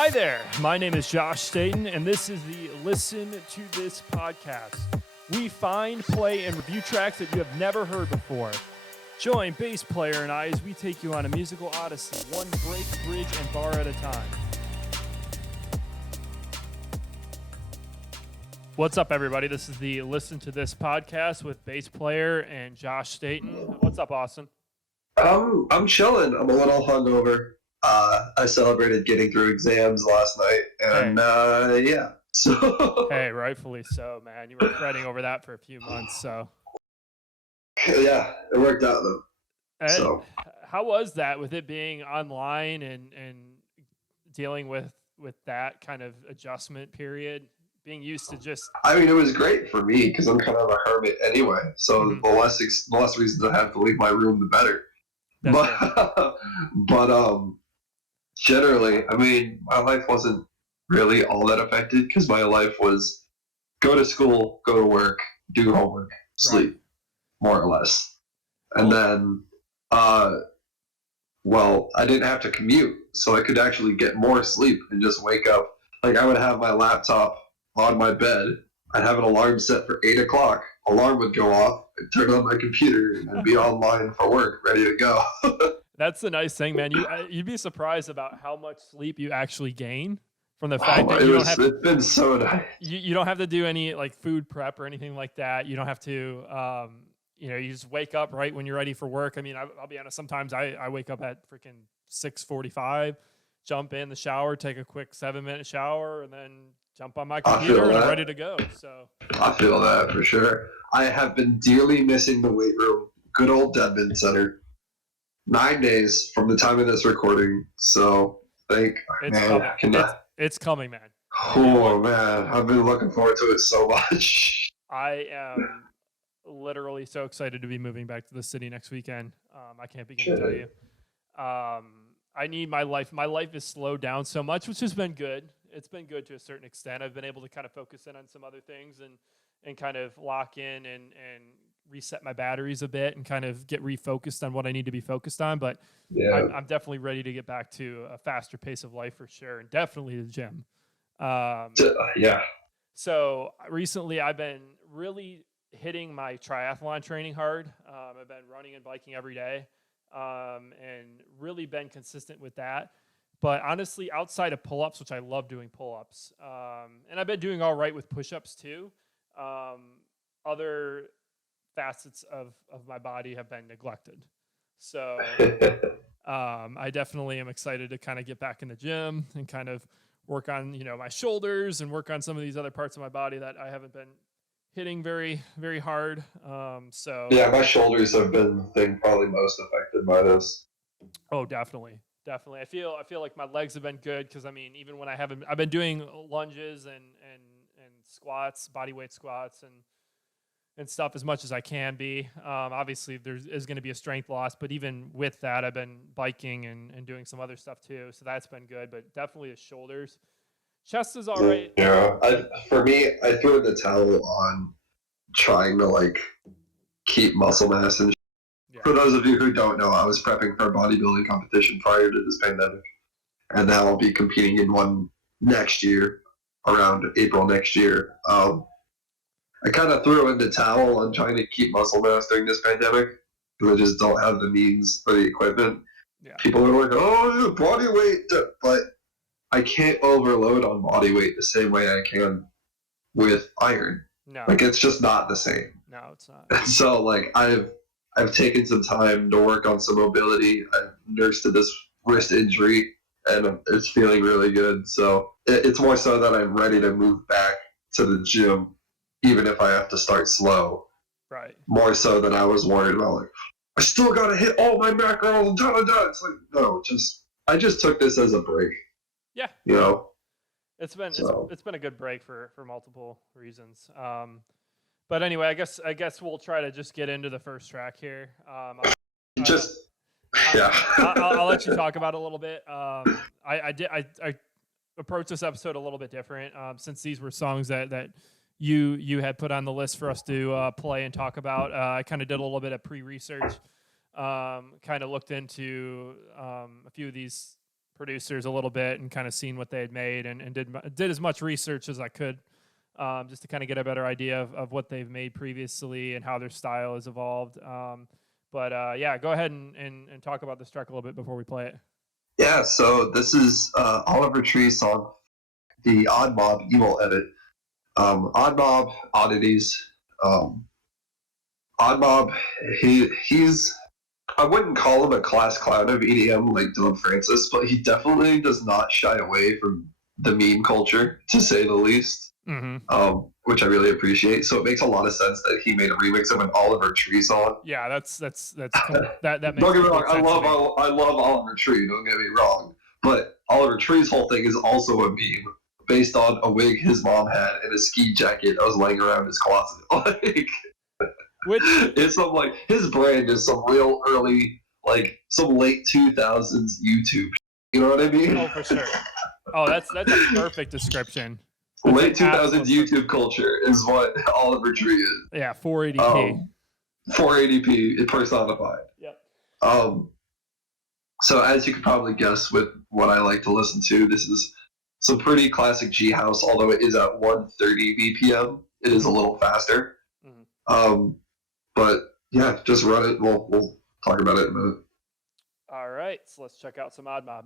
Hi there, my name is Josh Staten, and this is the Listen to This podcast. We find, play, and review tracks that you have never heard before. Join bass player and I as we take you on a musical odyssey, one break, bridge, and bar at a time. What's up, everybody? This is the Listen to This podcast with bass player and Josh Staten. What's up, Austin? I'm chilling. I'm a little hungover. I celebrated getting through exams last night, and yeah. So hey, rightfully so, man. You were fretting over that for a few months, so yeah, it worked out though. And so how was that with it being online and dealing with that kind of adjustment period? Being used to just... I mean, it was great for me because I'm kind of a hermit anyway. So the less reasons I have to leave my room, the better. But generally, I mean, my life wasn't really all that affected because my life was go to school, go to work, do homework, sleep, more or less. And then, well, I didn't have to commute, so I could actually get more sleep and just wake up. Like, I would have my laptop on my bed. I'd have an alarm set for 8 o'clock. Alarm would go off. I'd turn on my computer and be online for work, ready to go. That's the nice thing, man. You'd be surprised about how much sleep you actually gain from the fact that it's been so nice. You don't have to do any like food prep or anything like that. You don't have to, you just wake up right when you're ready for work. I mean, I'll be honest. Sometimes I wake up at freaking 6:45, jump in the shower, take a quick 7-minute shower, and then jump on my computer and I'm ready to go. So I feel that for sure. I have been dearly missing the weight room. Good old Deadman Center. 9 days from the time of this recording. So it's coming, man. Oh man, I've been looking forward to it so much. I am literally so excited to be moving back to the city next weekend. I can't begin to tell you. I need my life. My life is slowed down so much, which has been good. It's been good to a certain extent. I've been able to kind of focus in on some other things and kind of lock in and reset my batteries a bit and kind of get refocused on what I need to be focused on. But yeah. I'm definitely ready to get back to a faster pace of life for sure, and definitely the gym. Yeah. So recently I've been really hitting my triathlon training hard. I've been running and biking every day and really been consistent with that. But honestly, outside of pull-ups, which I love doing pull-ups, and I've been doing all right with push-ups too, other facets of my body have been neglected. So I definitely am excited to kind of get back in the gym and kind of work on, my shoulders and work on some of these other parts of my body that I haven't been hitting very, very hard. So yeah, my shoulders have been the thing probably most affected by this. Oh, definitely. I feel like my legs have been good because I mean, even when I've been doing lunges and squats, body weight squats and stuff as much as I can be. Obviously, there is going to be a strength loss, but even with that, I've been biking and doing some other stuff too. So that's been good, but definitely the shoulders. Chest is all right. Yeah, for me, I threw in the towel on trying to keep muscle mass. And for those of you who don't know, I was prepping for a bodybuilding competition prior to this pandemic, and now I'll be competing in one next year, around April next year. I kind of threw in the towel on trying to keep muscle mass during this pandemic because I just don't have the means or the equipment. Yeah. People are like, oh, body weight, but I can't overload on body weight the same way I can with iron. No. It's just not the same. No, it's not. And so I've taken some time to work on some mobility. I've nursed this wrist injury and it's feeling really good. So it's more so that I'm ready to move back to the gym, even if I have to start slow. Right. More so than I was worried about, I still got to hit all my macros and da-da-da. It's no, I just took this as a break. Yeah. It's been a good break for multiple reasons. But anyway, I guess we'll try to just get into the first track here. I'll let you talk about it a little bit. I approached this episode a little bit different since these were songs that you had put on the list for us to play and talk about. I kind of did a little bit of pre-research, kind of looked into a few of these producers a little bit and kind of seen what they had made, and did as much research as I could, just to kind of get a better idea of what they've made previously and how their style has evolved. But yeah, go ahead and talk about this track a little bit before we play it. Yeah, so this is Oliver Tree's song, the Odd Mob emo edit. Odd Mob, Oddities. Odd Mob, he's I wouldn't call him a class clown of EDM like Dylan Francis, but he definitely does not shy away from the meme culture, to say the least, which I really appreciate. So it makes a lot of sense that he made a remix of an Oliver Tree song. Yeah, that's that makes Don't get me wrong, sense I love Oliver Tree. Don't get me wrong, but Oliver Tree's whole thing is also a meme based on a wig his mom had and a ski jacket that was laying around his closet. Which it's some like his brand is some real early, like some late 2000s YouTube. You know what I mean? Oh, for sure. Oh, that's a perfect description. Late 2000s YouTube culture is what Oliver Tree is. Yeah, 480p. 480p personified. Yep. So as you could probably guess with what I like to listen to, this is some pretty classic G house, although it is at 130 BPM. It is a little faster. But yeah, just run it. We'll talk about it in a minute. All right, so let's check out some Odd Mob.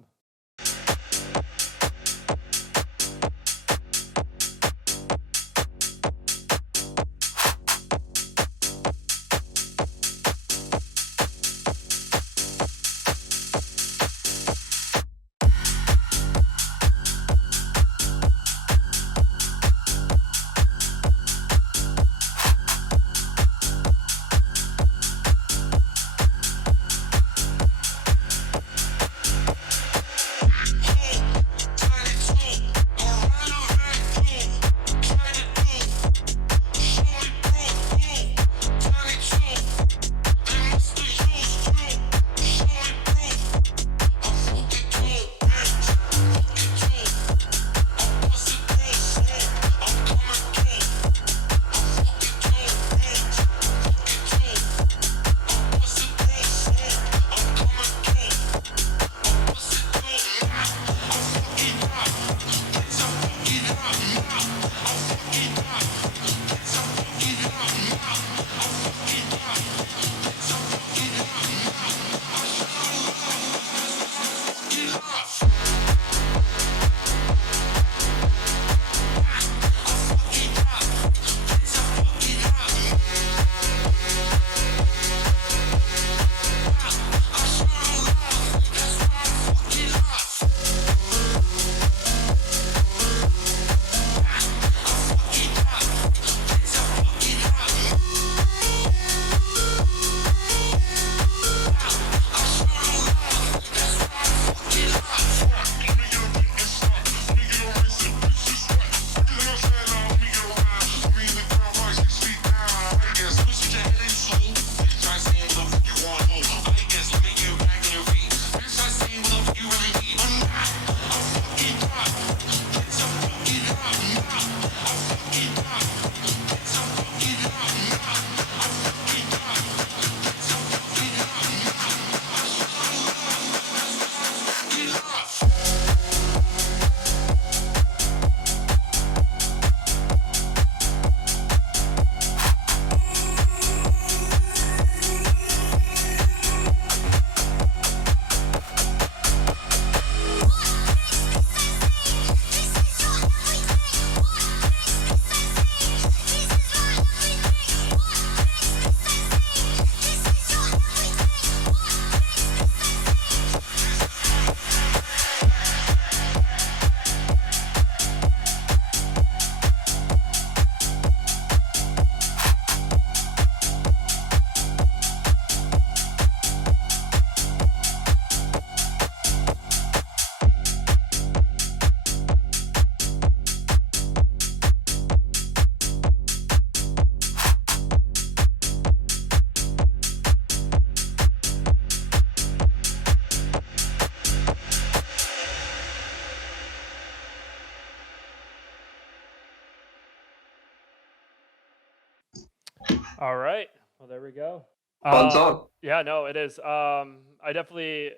All right. Well, there we go. Fun song. Yeah, no, it is. I definitely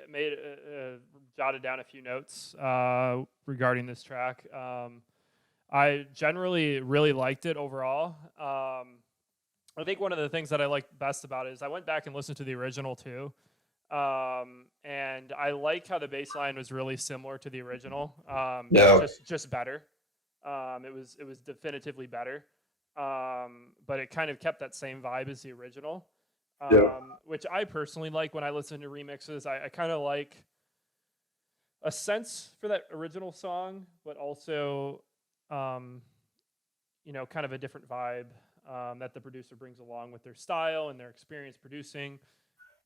jotted down a few notes regarding this track. I generally really liked it overall. I think one of the things that I liked best about it is I went back and listened to the original too. And I like how the bass line was really similar to the original. Yeah. Just better. It was definitively better. But it kind of kept that same vibe as the original. Yeah. Which I personally like when I listen to remixes. I kind of like a sense for that original song, but also, kind of a different vibe that the producer brings along with their style and their experience producing.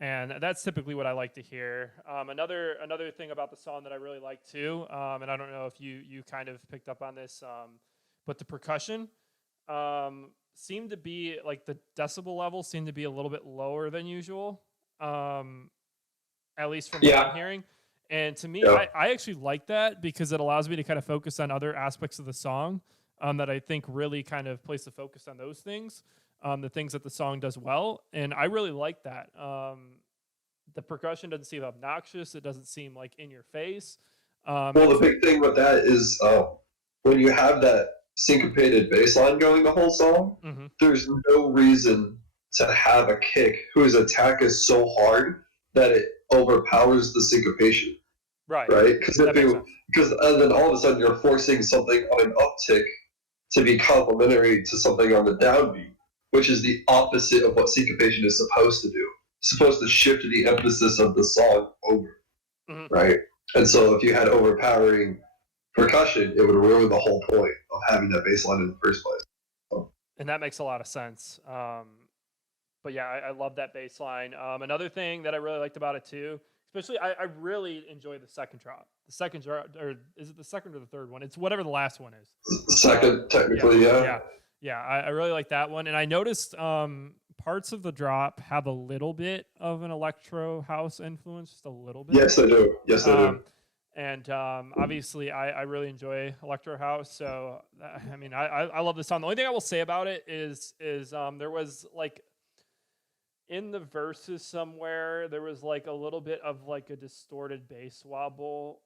And that's typically what I like to hear. Another thing about the song that I really like too, and I don't know if you kind of picked up on this, but the percussion seemed to be like the decibel level seemed to be a little bit lower than usual, at least from what I'm hearing. And to me, I actually like that because it allows me to kind of focus on other aspects of the song that I think really kind of place the focus on those things, the things that the song does well. And I really like that. The percussion doesn't seem obnoxious. It doesn't seem like in your face. Well, the big thing with that is when you have that syncopated bass line going the whole song, there's no reason to have a kick whose attack is so hard that it overpowers the syncopation. Right. Because then all of a sudden you're forcing something on an uptick to be complementary to something on the downbeat, which is the opposite of what syncopation is supposed to do. It's supposed to shift the emphasis of the song over, right? And so if you had overpowering percussion, it would ruin the whole point of having that bass line in the first place. So. And that makes a lot of sense. But yeah, I love that bass line. Another thing that I really liked about it too, especially I really enjoy the second drop. The second drop, or is it the second or the third one? It's whatever the last one is. Second, technically, yeah. I really like that one. And I noticed parts of the drop have a little bit of an electro house influence, just a little bit. Yes, they do. Yes, they do. And obviously, I really enjoy electro house. So I mean, I love this song. The only thing I will say about it is there was like in the verses somewhere there was like a little bit of like a distorted bass wobble.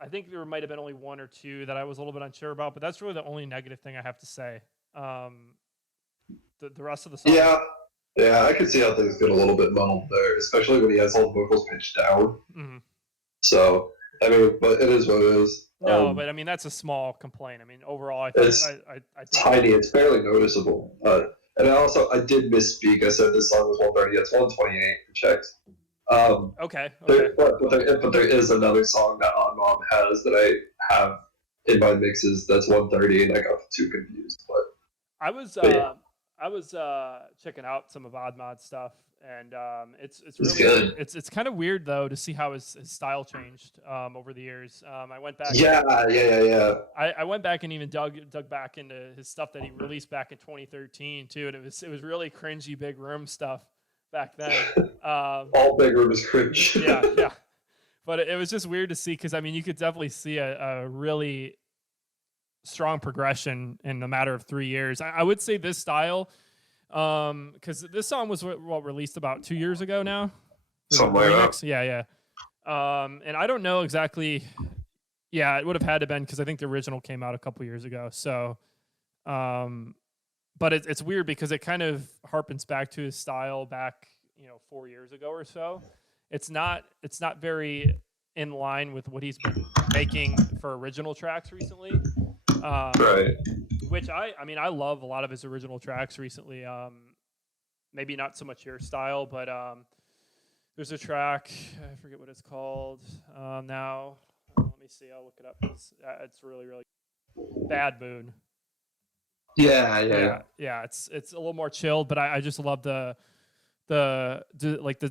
I think there might have been only one or two that I was a little bit unsure about, but that's really the only negative thing I have to say. The rest of the song. Yeah, I could see how things get a little bit muddled there, especially when he has all the vocals pitched down. So, I mean, but it is what it is. No, but I mean, that's a small complaint. I mean, overall, I think it's tiny. It's barely noticeable. And I did misspeak. I said this song was 130. It's 128. I checked. Okay. But there is another song that On Mom has that I have in my mixes that's 130, and I got too confused. But I was checking out some of Odd Mod stuff, and it's really good. It's kind of weird though to see how his style changed over the years. I went back. Yeah. I went back and even dug back into his stuff that he released back in 2013 too, and it was really cringy Big Room stuff back then. All Big Room is cringe. yeah. But it was just weird to see because I mean you could definitely see a really strong progression in a matter of 3 years. I would say this style, because this song was released about 2 years ago now. Somewhere up. Yeah. And I don't know exactly. Yeah, it would have had to been because I think the original came out a couple years ago. So, but it's weird because it kind of harpens back to his style back 4 years ago or so. It's not very in line with what he's been making for original tracks recently. Right. Which I love a lot of his original tracks recently. Maybe not so much your style, but there's a track, I forget what it's called now. Let me see, I'll look it up. It's really, really Bad Moon. Yeah. It's a little more chilled, but I just love the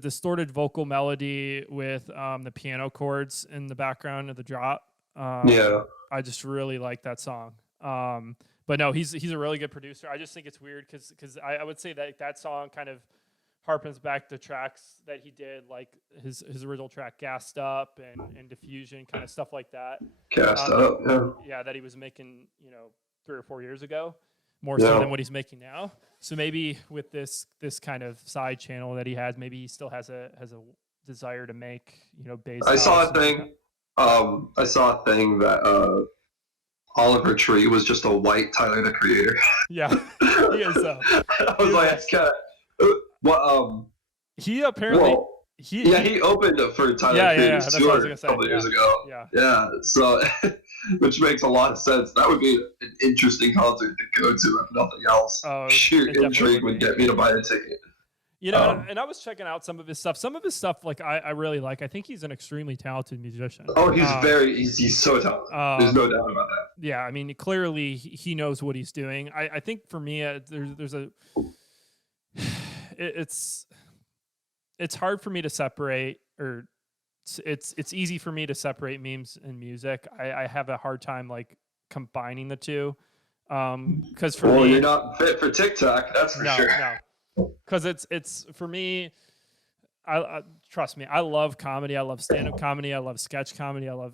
distorted vocal melody with the piano chords in the background of the drop. I just really like that song. But no, he's a really good producer. I just think it's weird because I would say that song kind of harpens back to tracks that he did, like his original track Gassed Up and Diffusion, kind of stuff like that. Gassed Up, yeah. Yeah, that he was making 3 or 4 years ago, more so than what he's making now. So maybe with this kind of side channel that he has, maybe he still has a desire to make, bass I saw house a thing. I saw a thing that Oliver Tree was just a white Tyler the Creator. Yeah, he is. I was like, that's kind of what. He apparently. Well, he opened for Tyler the Creator's tour a couple years ago. Yeah. So, which makes a lot of sense. That would be an interesting concert to go to, if nothing else. Sheer intrigue would get me to buy a ticket. And I was checking out some of his stuff. Some of his stuff, like I really like. I think he's an extremely talented musician. Oh, he's so talented. There's no doubt about that. Yeah, I mean, clearly he knows what he's doing. I think for me, it's hard for me to separate, or it's easy for me to separate memes and music. I have a hard time like combining the two. Because for me, you're not fit for TikTok. That's for sure. No. Because it's for me, I trust me, I love comedy. I love stand-up comedy. I love sketch comedy. I love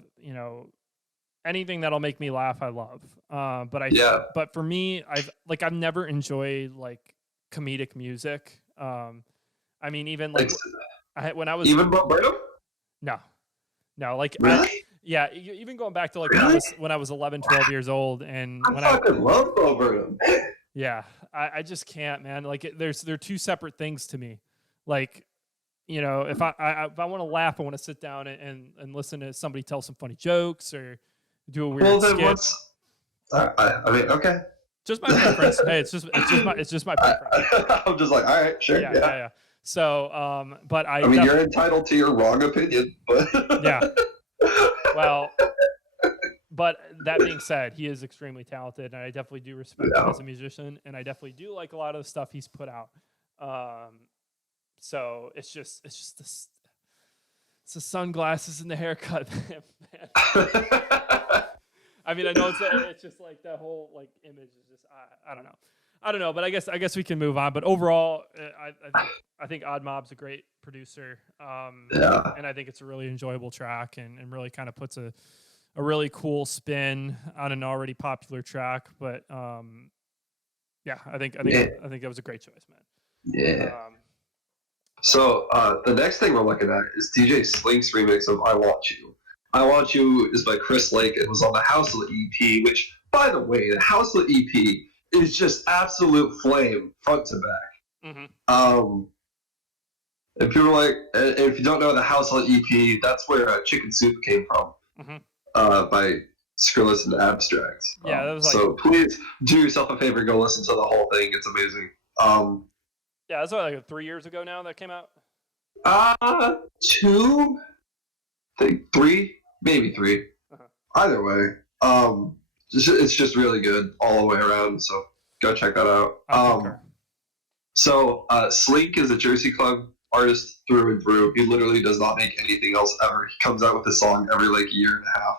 anything that'll make me laugh. I love. But for me, I've never enjoyed like comedic music. I mean, even like when I was even Bob Burnham. No, like really? Even going back to like when I was 11, 12 years old, and I fucking love Bob Burnham. Yeah, I just can't, man. Like they're two separate things to me. Like, if I want to laugh, I want to sit down and listen to somebody tell some funny jokes or do a weird skit. I mean, okay. Just my preference. Hey, it's just my preference. I'm just like, all right, sure, yeah. So, but I mean, you're entitled to your wrong opinion, but yeah. Well. But that being said, he is extremely talented, and I definitely do respect him as a musician, and I definitely do like a lot of the stuff he's put out. So it's just it's the sunglasses and the haircut, man. I mean, I know it's just like that whole like image is just I don't know, but I guess we can move on. But overall, I think Odd Mob's a great producer, and I think it's a really enjoyable track, and really kind of puts a really cool spin on an already popular track. But I think that was a great choice, man. Yeah. So the next thing we're looking at is DJ Slink's remix of "I Want You." "I Want You" is by Chris Lake and was on the Houselet EP. Which, by the way, the Houselet EP is just absolute flame front to back. Mm-hmm. And people are like, if you don't know the Houselet EP, that's where Chicken Soup came from. Mm-hmm. By Skrillex and Abstract. Yeah, that was like, so please do yourself a favor, go listen to the whole thing. It's amazing. Yeah, that's like 3 years ago now that came out. 2, I think 3, maybe 3. Uh-huh. Either way, it's just really good all the way around. So go check that out. So Slink is a Jersey Club artist through and through. He literally does not make anything else ever. He comes out with a song every like year and a half.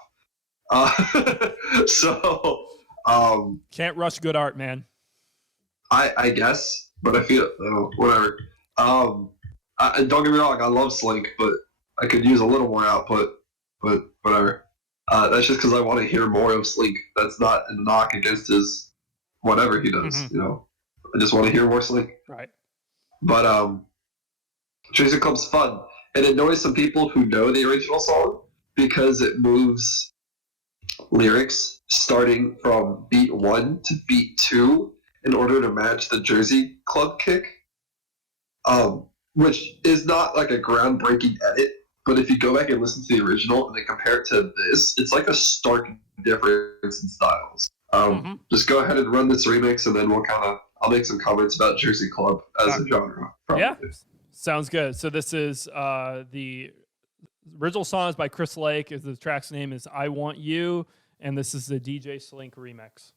Can't rush good art, man. I guess, but I feel whatever. Don't get me wrong, I love Slink, but I could use a little more output. But whatever. That's just because I want to hear more of Slink. That's not a knock against his whatever he does. Mm-hmm. I just want to hear more Slink. Right. But Jersey Club's fun. It annoys some people who know the original song because it moves lyrics starting from beat 1 to beat 2 in order to match the Jersey Club kick, which is not like a groundbreaking edit, but if you go back and listen to the original and then compare it to this, it's like a stark difference in styles. Just go ahead and run this remix, and then I'll make some comments about Jersey Club as a genre. Probably. Yeah, sounds good. So this is the original song is by Chris Lake. The track's name is "I Want You," and this is the DJ Slink remix.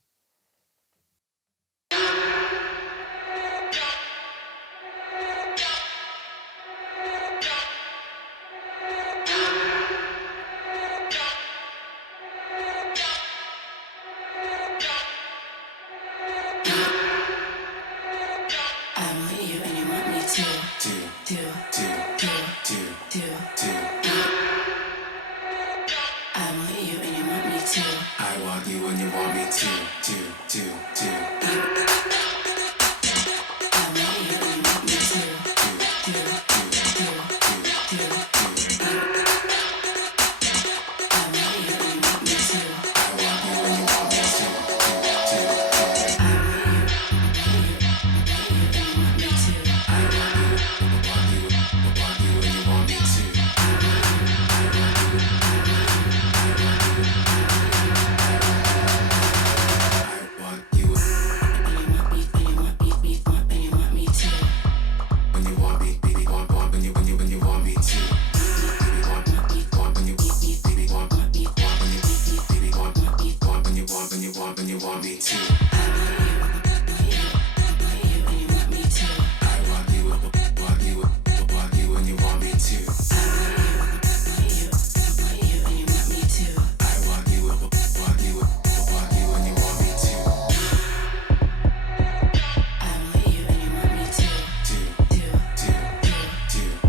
want me to. I want you and you want me to. I want you and you want me to. I want you and you want me to. I want you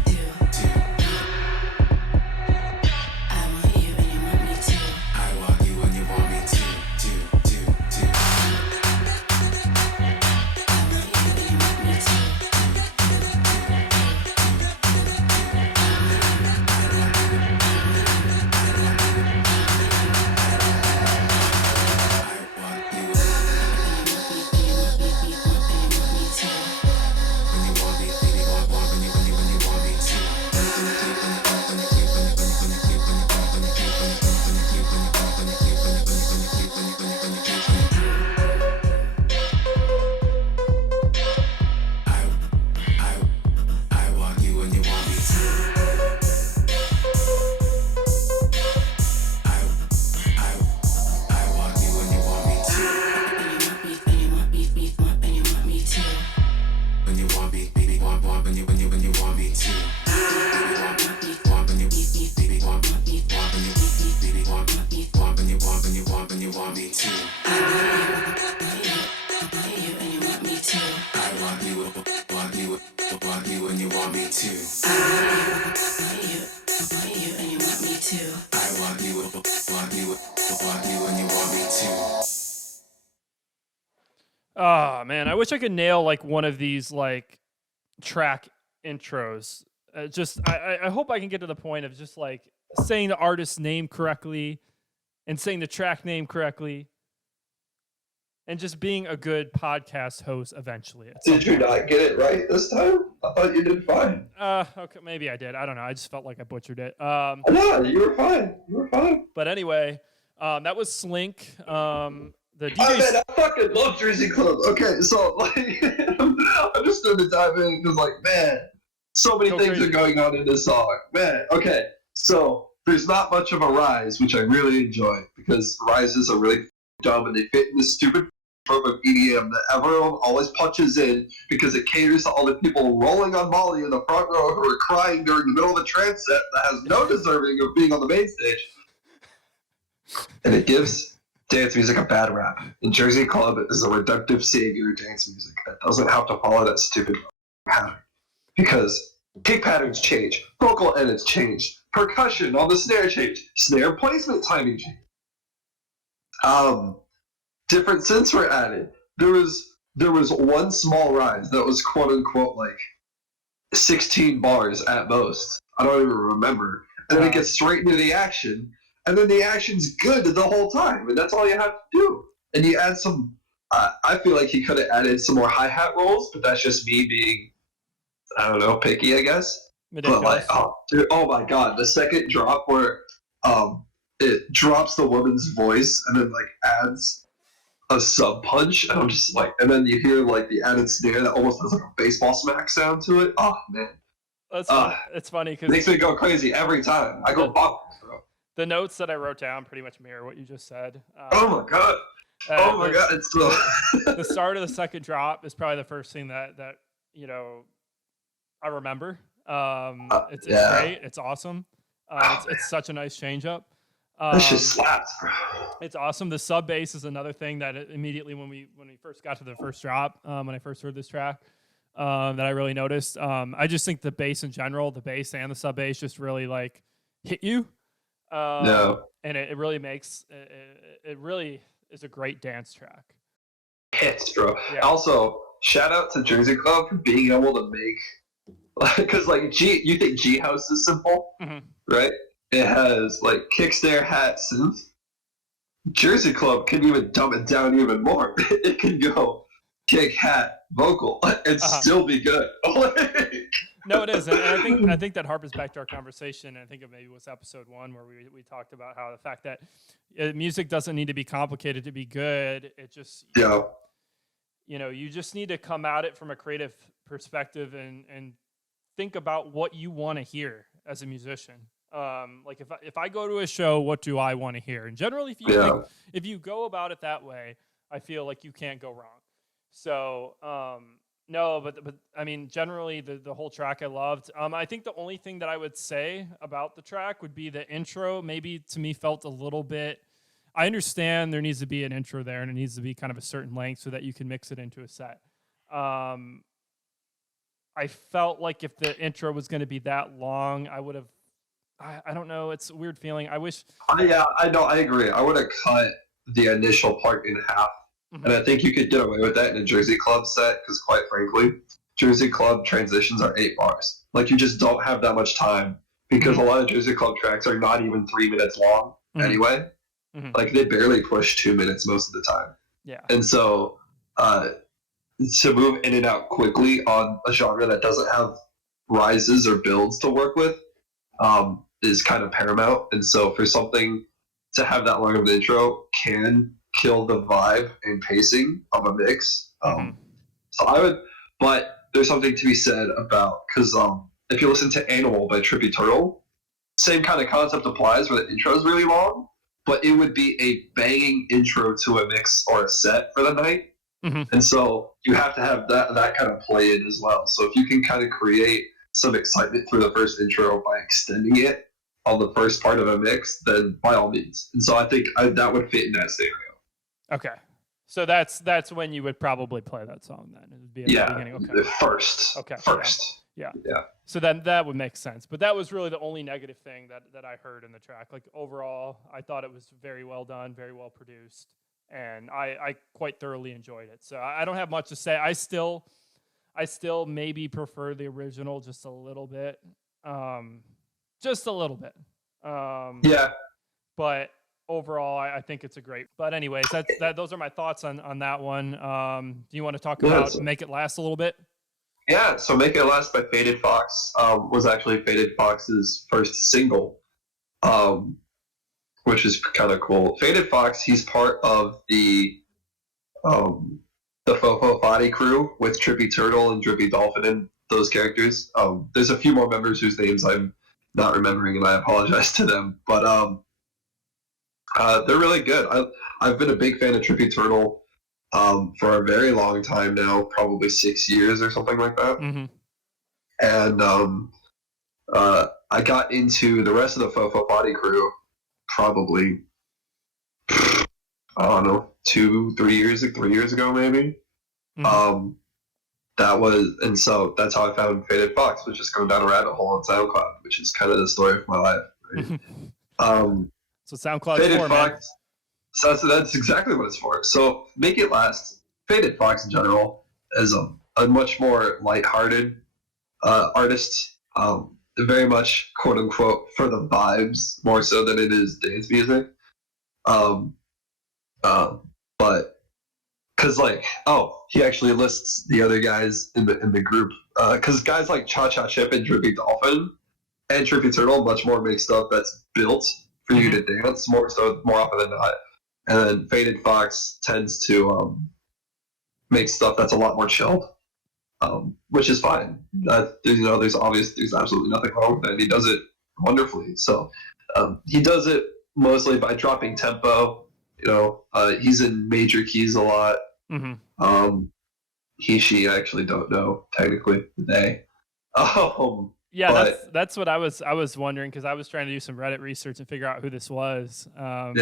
and you want me to. I want you and you want me to. Do. I want you and you want me to. I want you and you want me to. Do. I want you and you want me to. Oh man, I wish I could nail like one of these like track intros. I hope I can get to the point of just like saying the artist's name correctly and saying the track name correctly and just being a good podcast host eventually. Did you not get it right this time? I thought you did fine. Okay, maybe I did. I don't know. I just felt like I butchered it. No, you were fine. You were fine. But anyway, that was Slink. The DJ. Oh man, I fucking love Jersey Club. Okay, so like, I'm just going to dive in because like, man, so many things are going on in this song. Man, okay, so there's not much of a rise, which I really enjoy because rises are really dumb and they fit in this stupid trope of EDM that everyone always punches in because it caters to all the people rolling on Molly in the front row who are crying during the middle of a trance set that has no deserving of being on the main stage. And it gives dance music a bad rap. And Jersey Club is a reductive savior of dance music that doesn't have to follow that stupid pattern. Because kick patterns change, vocal edits change, percussion on the snare change, snare placement timing change. Different synths were added. There was one small rise that was quote unquote like 16 bars at most. I don't even remember. And then it gets straight into the action. And then the action's good the whole time, and that's all you have to do. And you add some. I feel like he could have added some more hi-hat rolls, but that's just me being, I don't know, picky, I guess. Ridiculous. But like, oh, dude, oh my god, the second drop where it drops the woman's voice and then like adds a sub punch, and I'm just like, and then you hear like the added snare that almost has like a baseball smack sound to it. Oh man, it's funny because makes me go crazy every time. I go bonkers, bro. The notes that I wrote down pretty much mirror what you just said. Oh my god! Oh my god! It's so. The start of the second drop is probably the first thing that you know I remember. It's great. It's awesome. It's such a nice change up. This just slaps, bro. It's awesome. The sub bass is another thing that immediately when we first got to the first drop, when I first heard this track, that I really noticed. I just think the bass in general, the bass and the sub bass, just really like hit you. No. And it really makes it really is a great dance track. Hits, bro. Yeah. Also, shout out to Jersey Club for being able to make, because like you think G House is simple, right? It has like kick, snare, hat, synth. Jersey Club can even dumb it down even more. It can go kick, hat, vocal, and still be good. No, it is, and I think that harpers back to our conversation. And I think it maybe was episode 1 where we talked about how the fact that music doesn't need to be complicated to be good. It just you just need to come at it from a creative perspective and think about what you want to hear as a musician. Like if I go to a show, what do I want to hear? And generally, if you go about it that way, I feel like you can't go wrong. So no, but I mean, generally the whole track I loved. I think the only thing that I would say about the track would be the intro. Maybe to me felt a little bit. I understand there needs to be an intro there, and it needs to be kind of a certain length so that you can mix it into a set. I felt like if the intro was going to be that long, I would have. I don't know. It's a weird feeling. I wish. Yeah, I know. I agree. I would have cut the initial part in half, and I think you could get away with that in a Jersey Club set because, quite frankly, Jersey Club transitions are 8 bars. Like you just don't have that much time because a lot of Jersey Club tracks are not even 3 minutes long anyway. Like they barely push 2 minutes most of the time. Yeah. And so to move in and out quickly on a genre that doesn't have rises or builds to work with is kind of paramount. And so for something to have that long of an intro can kill the vibe and pacing of a mix. So I would, but there's something to be said about, because if you listen to Animal by Trippy Turtle, same kind of concept applies where the intro is really long, but it would be a banging intro to a mix or a set for the night. And so you have to have that kind of play in as well. So if you can kind of create some excitement through the first intro by extending it on the first part of a mix, then by all means. And so I think that would fit in that scenario. Okay. So that's when you would probably play that song then. It would be at the beginning. Okay. First. Okay. First. Yeah. Yeah. So then that would make sense. But that was really the only negative thing that I heard in the track. Like overall, I thought it was very well done, very well produced, and I quite thoroughly enjoyed it. So I don't have much to say. I still maybe prefer the original just a little bit. Just a little bit. Yeah. But overall, I think it's a great. But anyways, those are my thoughts on that one. Do you want to talk about Make It Last a little bit? Yeah, so Make It Last by Faded Fox was actually Faded Fox's first single, which is kind of cool. Faded Fox, he's part of the Fofo Fadi crew with Trippy Turtle and Drippy Dolphin and those characters. There's a few more members whose names I'm not remembering, and I apologize to them. But they're really good. I've been a big fan of Trippy Turtle for a very long time now, probably 6 years or something like that. And I got into the rest of the Fofo Fadi crew probably, I don't know, 3 years ago maybe. And so that's how I found Faded Fox, was just going down a rabbit hole on SoundCloud, which is kind of the story of my life. Right? So SoundCloud's Faded for, Fox. man. So that's exactly what it's for. So Make It Last, Faded Fox in general, is a much more lighthearted artist. Very much, quote unquote, for the vibes more so than it is dance music. But because he actually lists the other guys in the group. Because guys like Cha Cha Chip and Drippy Dolphin and Trippy Turtle much more make stuff that's built for you to dance more often than not. And then Faded Fox tends to make stuff that's a lot more chilled, which is fine. There's absolutely nothing wrong with it. He does it wonderfully. So he does it mostly by dropping tempo. He's in major keys a lot. He, she, I actually don't know technically. They. Yeah, but, that's what I was wondering, because I was trying to do some Reddit research and figure out who this was. Well,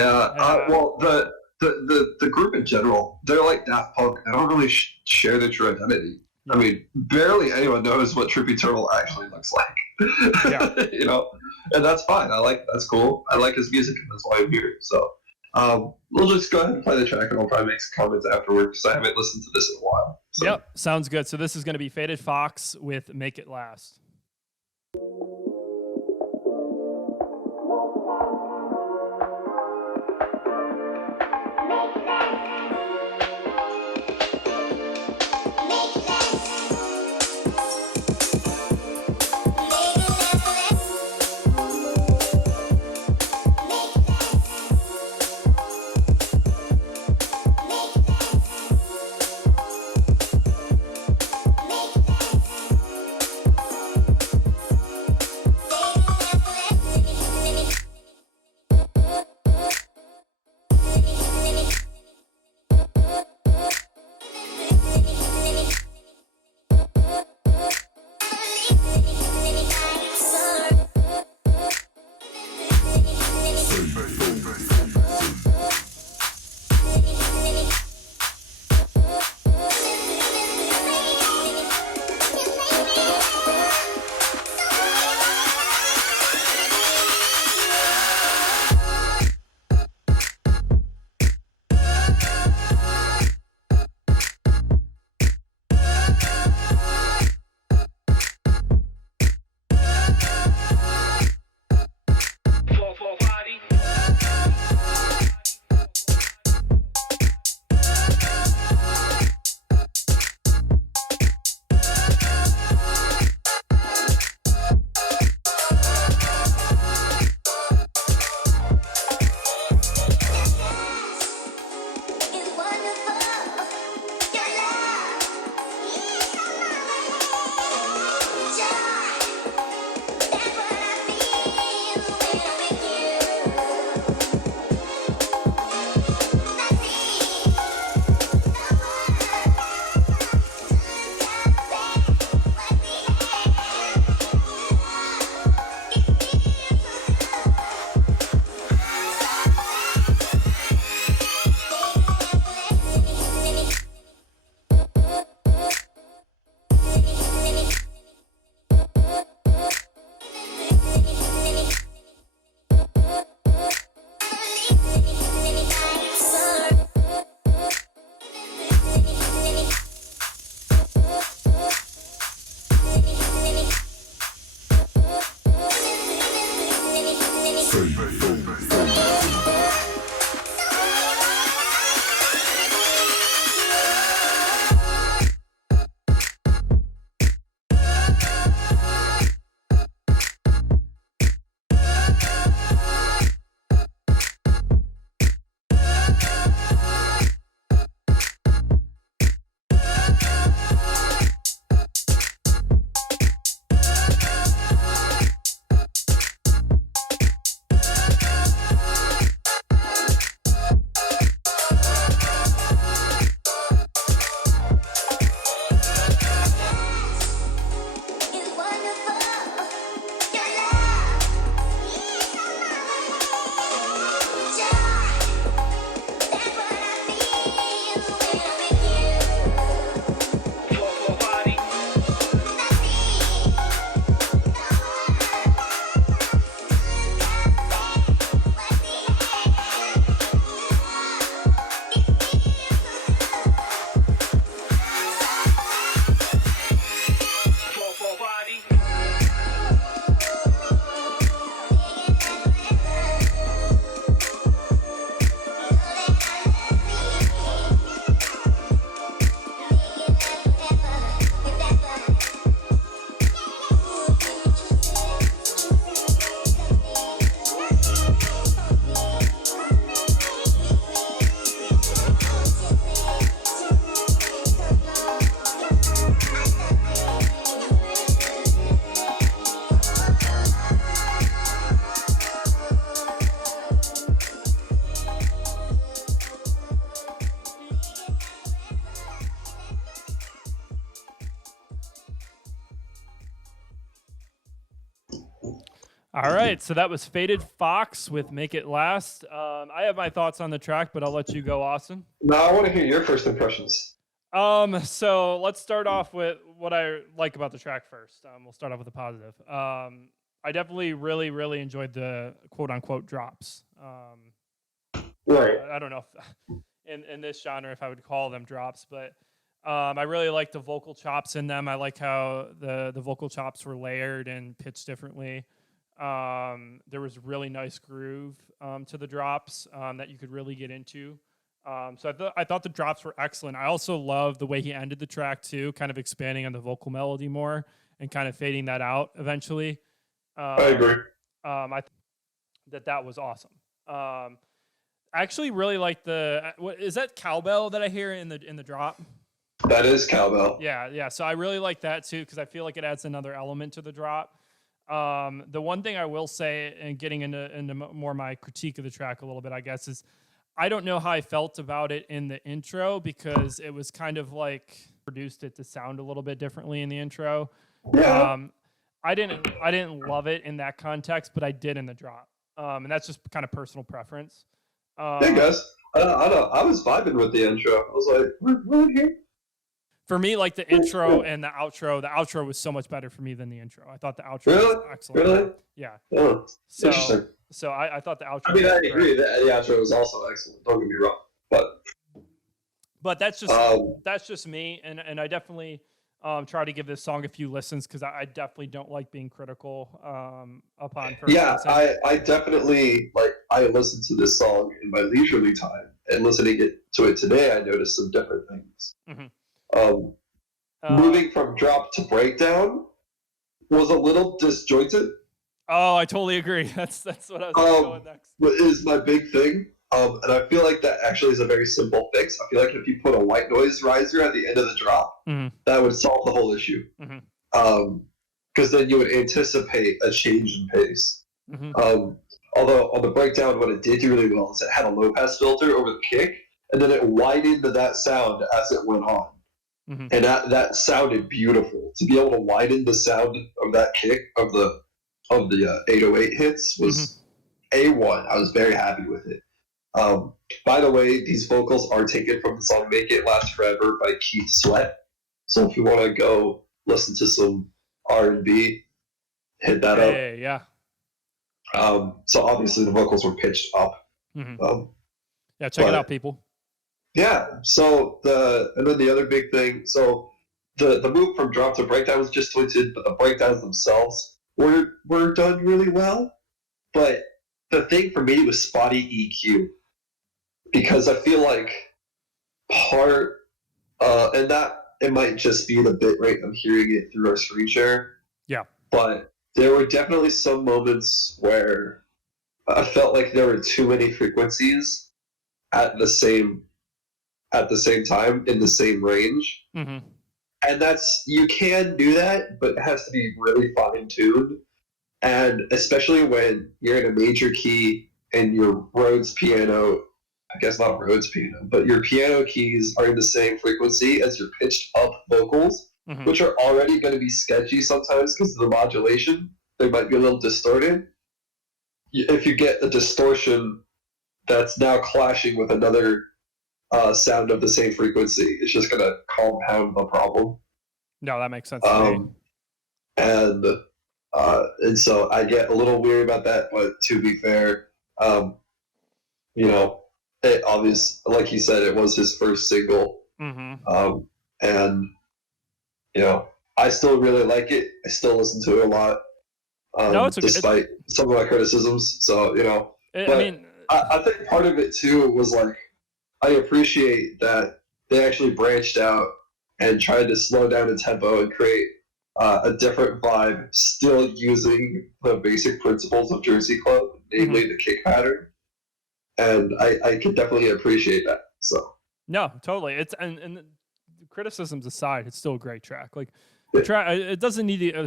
the group in general, they're like Daft Punk. They don't really share their true identity. I mean, barely anyone knows what Trippy Turtle actually looks like. Yeah. And that's fine. That's cool. I like his music, and that's why I'm here. So we'll just go ahead and play the track, and I'll probably make some comments afterward because I haven't listened to this in a while. So. Yep, sounds good. So this is going to be Faded Fox with Make It Last. All right, so that was Faded Fox with Make It Last. I have my thoughts on the track, but I'll let you go, Austin. Now I want to hear your first impressions. So let's start off with what I like about the track first. We'll start off with the positive. I definitely really, really enjoyed the quote unquote drops. Right. I don't know if in this genre if I would call them drops, but I really like the vocal chops in them. I like how the vocal chops were layered and pitched differently. There was really nice groove to the drops that you could really get into. So I thought the drops were excellent. I also love the way he ended the track too, kind of expanding on the vocal melody more and kind of fading that out eventually. I agree. That was awesome. I actually really like what is that cowbell that I hear in the drop? That is cowbell. Yeah. So I really like that too because I feel like it adds another element to the drop. The one thing I will say, and getting into more my critique of the track a little bit, I guess, is I don't know how I felt about it in the intro because it was kind of like produced it to sound a little bit differently in the intro. Yeah. I didn't love it in that context, but I did in the drop, and that's just kind of personal preference. Hey guys, I was vibing with the intro. I was like, we're here. For me, like the intro and the outro was so much better for me than the intro. I thought the outro was excellent. Really? Yeah. Oh, interesting. So I thought the outro. I mean, I agree that the outro was also excellent. Don't get me wrong, but that's just me, and I definitely try to give this song a few listens because I definitely don't like being critical upon. Yeah, I definitely like. I listened to this song in my leisurely time, and listening to it today, I noticed some different things. Mm-hmm. Moving from drop to breakdown was a little disjointed. Oh, I totally agree. That's what I was going next. Is my big thing. And I feel like that actually is a very simple fix. I feel like if you put a white noise riser at the end of the drop, that would solve the whole issue. Because then you would anticipate a change in pace. Although on the breakdown, what it did do really well is it had a low pass filter over the kick, and then it widened that sound as it went on. And that sounded beautiful. To be able to widen the sound of that kick of the 808 hits was A1. I was very happy with it. By the way, these vocals are taken from the song Make It Last Forever by Keith Sweat. So if you want to go listen to some R&B, hit that up. Yeah. So obviously the vocals were pitched up. Yeah, check it out, people. Yeah. So and then the other big thing. So the move from drop to breakdown was just disjointed, but the breakdowns themselves were done really well. But the thing for me was spotty EQ, because I feel like and that it might just be the bit rate I'm hearing it through our screen share. Yeah. But there were definitely some moments where I felt like there were too many frequencies at the same time in the same range. And you can do that, but it has to be really fine tuned. And especially when you're in a major key and your Rhodes piano, I guess not Rhodes piano, but your piano keys are in the same frequency as your pitched up vocals, which are already going to be sketchy sometimes because of the modulation. They might be a little distorted. If you get a distortion that's now clashing with another sound of the same frequency, it's just going to compound the problem. No, that makes sense to me. And so I get a little weary about that, but to be fair, it obvious, like he said, it was his first single. And I still really like it. I still listen to it a lot, despite some of my criticisms. So I think part of it too was like, I appreciate that they actually branched out and tried to slow down the tempo and create a different vibe, still using the basic principles of Jersey Club, namely the kick pattern. And I can definitely appreciate that. So no, totally. It's and criticisms aside, it's still a great track. Like the track, the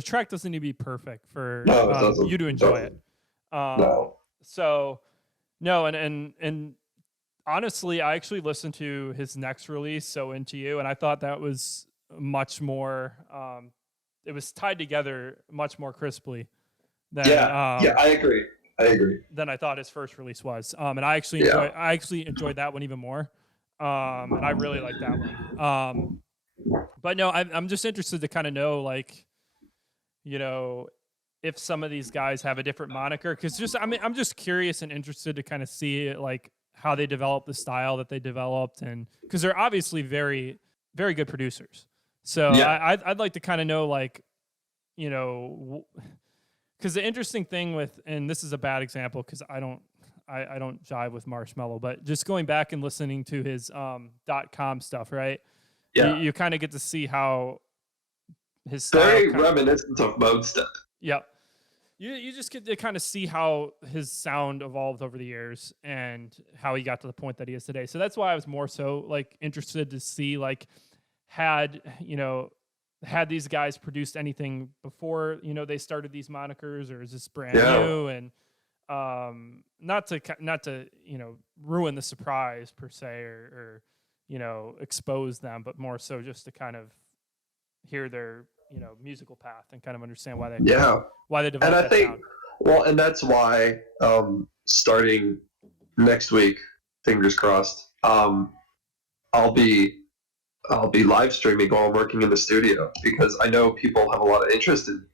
track doesn't need to be perfect for you to enjoy it. So no, and honestly, I actually listened to his next release, So Into You, and I thought that was much more. It was tied together much more crisply than Yeah, I agree. than I thought his first release was. And I actually Yeah. enjoyed that one even more. And I really like that one. But no, I'm just interested to kind of know, like, you know, if some of these guys have a different moniker, because I'm just curious and interested to kind of see like how they develop the style that they developed, and because they're obviously very very good producers. So Yeah. I'd like to kind of know, like, you know, because the interesting thing with, and this is a bad example because I don't jive with Marshmello, but just going back and listening to his .com stuff, right? Yeah. You kind of get to see how his style Very reminiscent of Mode Step. yeah. You just get to kind of see how his sound evolved over the years and how he got to the point that he is today. So that's why I was more so like interested to see, like, had these guys produced anything before, they started these monikers, or is this brand new? And not to ruin the surprise per se, or expose them, but more so just to kind of hear their musical path and kind of understand why they developed and I that think sound. well, and that's why starting next week, fingers crossed, I'll be live streaming while I'm working in the studio, because I know people have a lot of interest in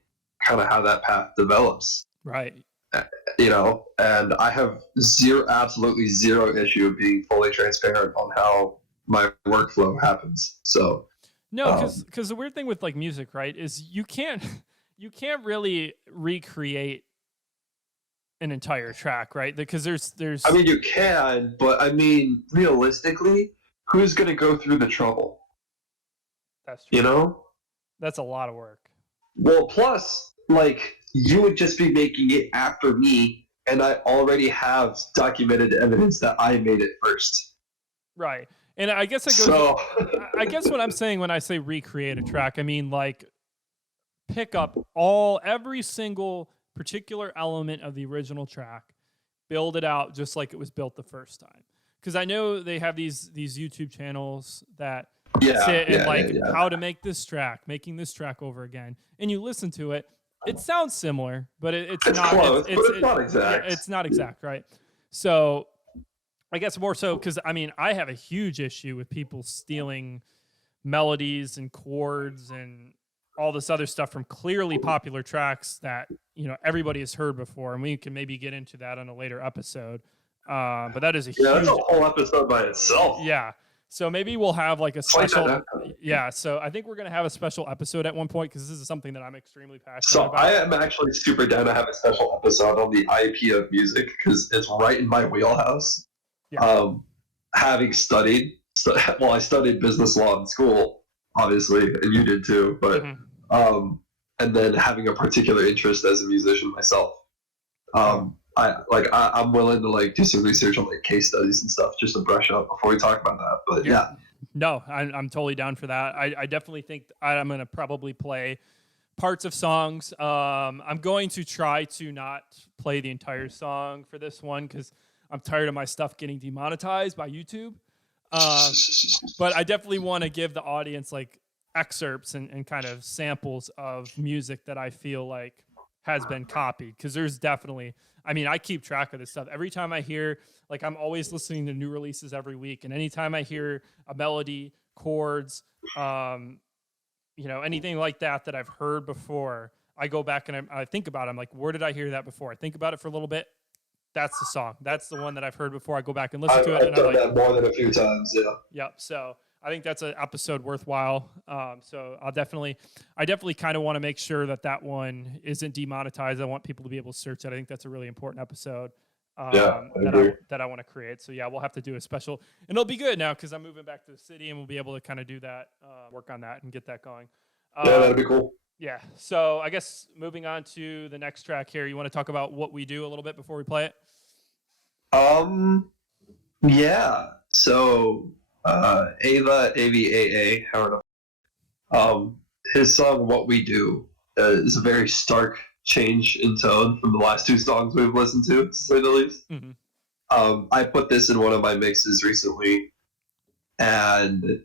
kind of how that path develops. Right. And I have absolutely zero issue of being fully transparent on how my workflow happens. So no, because the weird thing with like music, right, is you can't really recreate an entire track, right? Because there's I mean, you can, but I mean, realistically, who's going to go through the trouble? That's true. You know? That's a lot of work. Well, plus, like, you would just be making it after me, and I already have documented evidence that I made it first. Right. And I guess it goes. I guess what I'm saying when I say recreate a track, I mean, like, pick up every single particular element of the original track, build it out just like it was built the first time. Because I know they have these YouTube channels that sit and how to make this track, making this track over again, and you listen to it. It sounds similar, but it's not close, but it's not exact. It's not exact, right? So I guess more so because I mean, I have a huge issue with people stealing melodies and chords and all this other stuff from clearly popular tracks that everybody has heard before, and we can maybe get into that on a later episode. But that is that's a whole episode by itself. Yeah. So maybe we'll have like a special. Yeah. So I think we're gonna have a special episode at one point, because this is something that I'm extremely passionate about. I am actually super down to have a special episode on the IP of music, because it's right in my wheelhouse. Yeah. Having studied, I studied business law in school, obviously, and you did too. But and then having a particular interest as a musician myself. I'm willing to like do some research on like case studies and stuff just to brush up before we talk about that. But yeah. No, I'm totally down for that. I definitely think I'm going to probably play parts of songs. I'm going to try to not play the entire song for this one, because I'm tired of my stuff getting demonetized by YouTube. But I definitely want to give the audience like excerpts and kind of samples of music that I feel like has been copied, because there's definitely, I mean, I keep track of this stuff. Every time I hear, like, I'm always listening to new releases every week, and anytime I hear a melody, chords, anything like that I've heard before, I go back and I think about it. I'm like, where did I hear that before? I think about it for a little bit. That's the song. That's the one that I've heard before. I go back and listen to it. I've done that more than a few times, yeah. Yep. So I think that's an episode worthwhile. So I definitely kind of want to make sure that one isn't demonetized. I want people to be able to search it. I think that's a really important episode that I want to create. So yeah, we'll have to do a special, and it'll be good now because I'm moving back to the city, and we'll be able to kind of do that, work on that, and get that going. Yeah, that'd be cool. Yeah. So I guess moving on to the next track here, you want to talk about what we do a little bit before we play it? Yeah. So AVAA, his song "What We Do" is a very stark change in tone from the last two songs we've listened to say the least. Mm-hmm. I put this in one of my mixes recently, and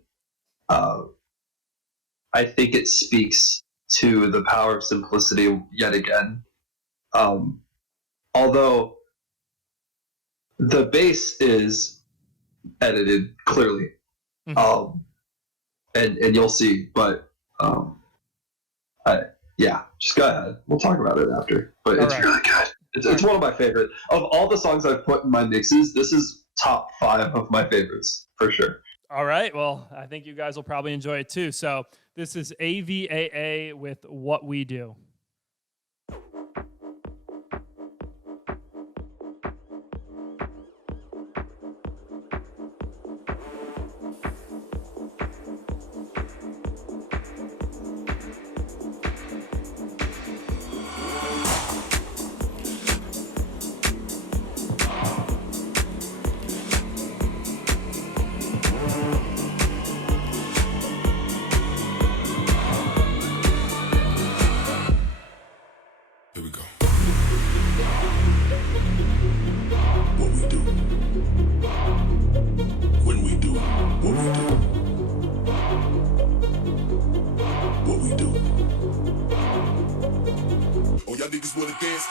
I think it speaks to the power of simplicity yet again. Although the bass is edited clearly, Mhm. and you'll see. But yeah, just go ahead. We'll talk about it after. But All it's right. really good. It's one of my favorite of all the songs I've put in my mixes. This is top 5 of my favorites for sure. All right. Well, I think you guys will probably enjoy it too. So this is AVAA with What We Do. Here we go. What we do. When we do. What we do. What we do. Oh, y'all niggas wanna dance?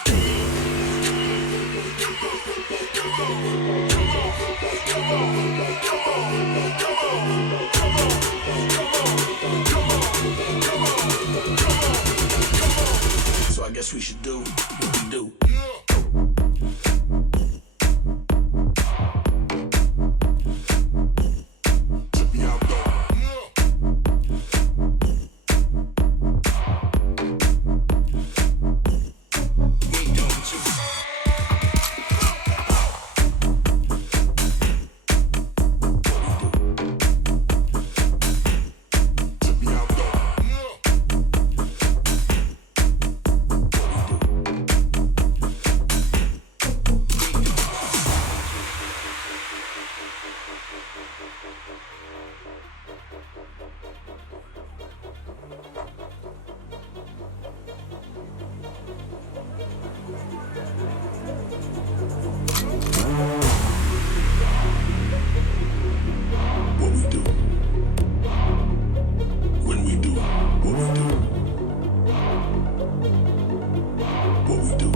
So I guess we should do what we do. Check me out, though. We ain't done with you. Check me out, though. What we do. When we do. What we do. What we do.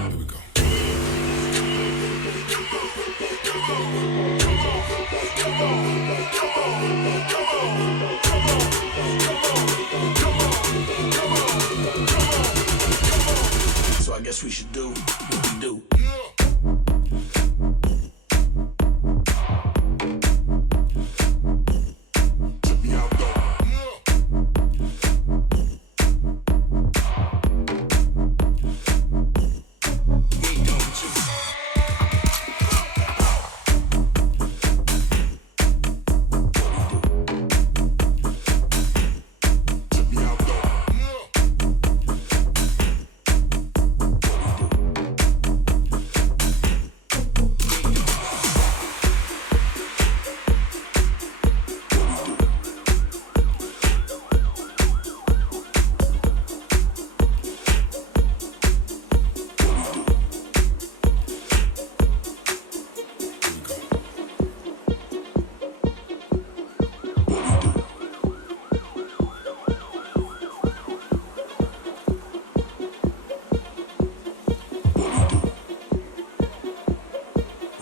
Here we go. So I guess we should do what we do. Check me out, though. We ain't done with you. Check me out, though.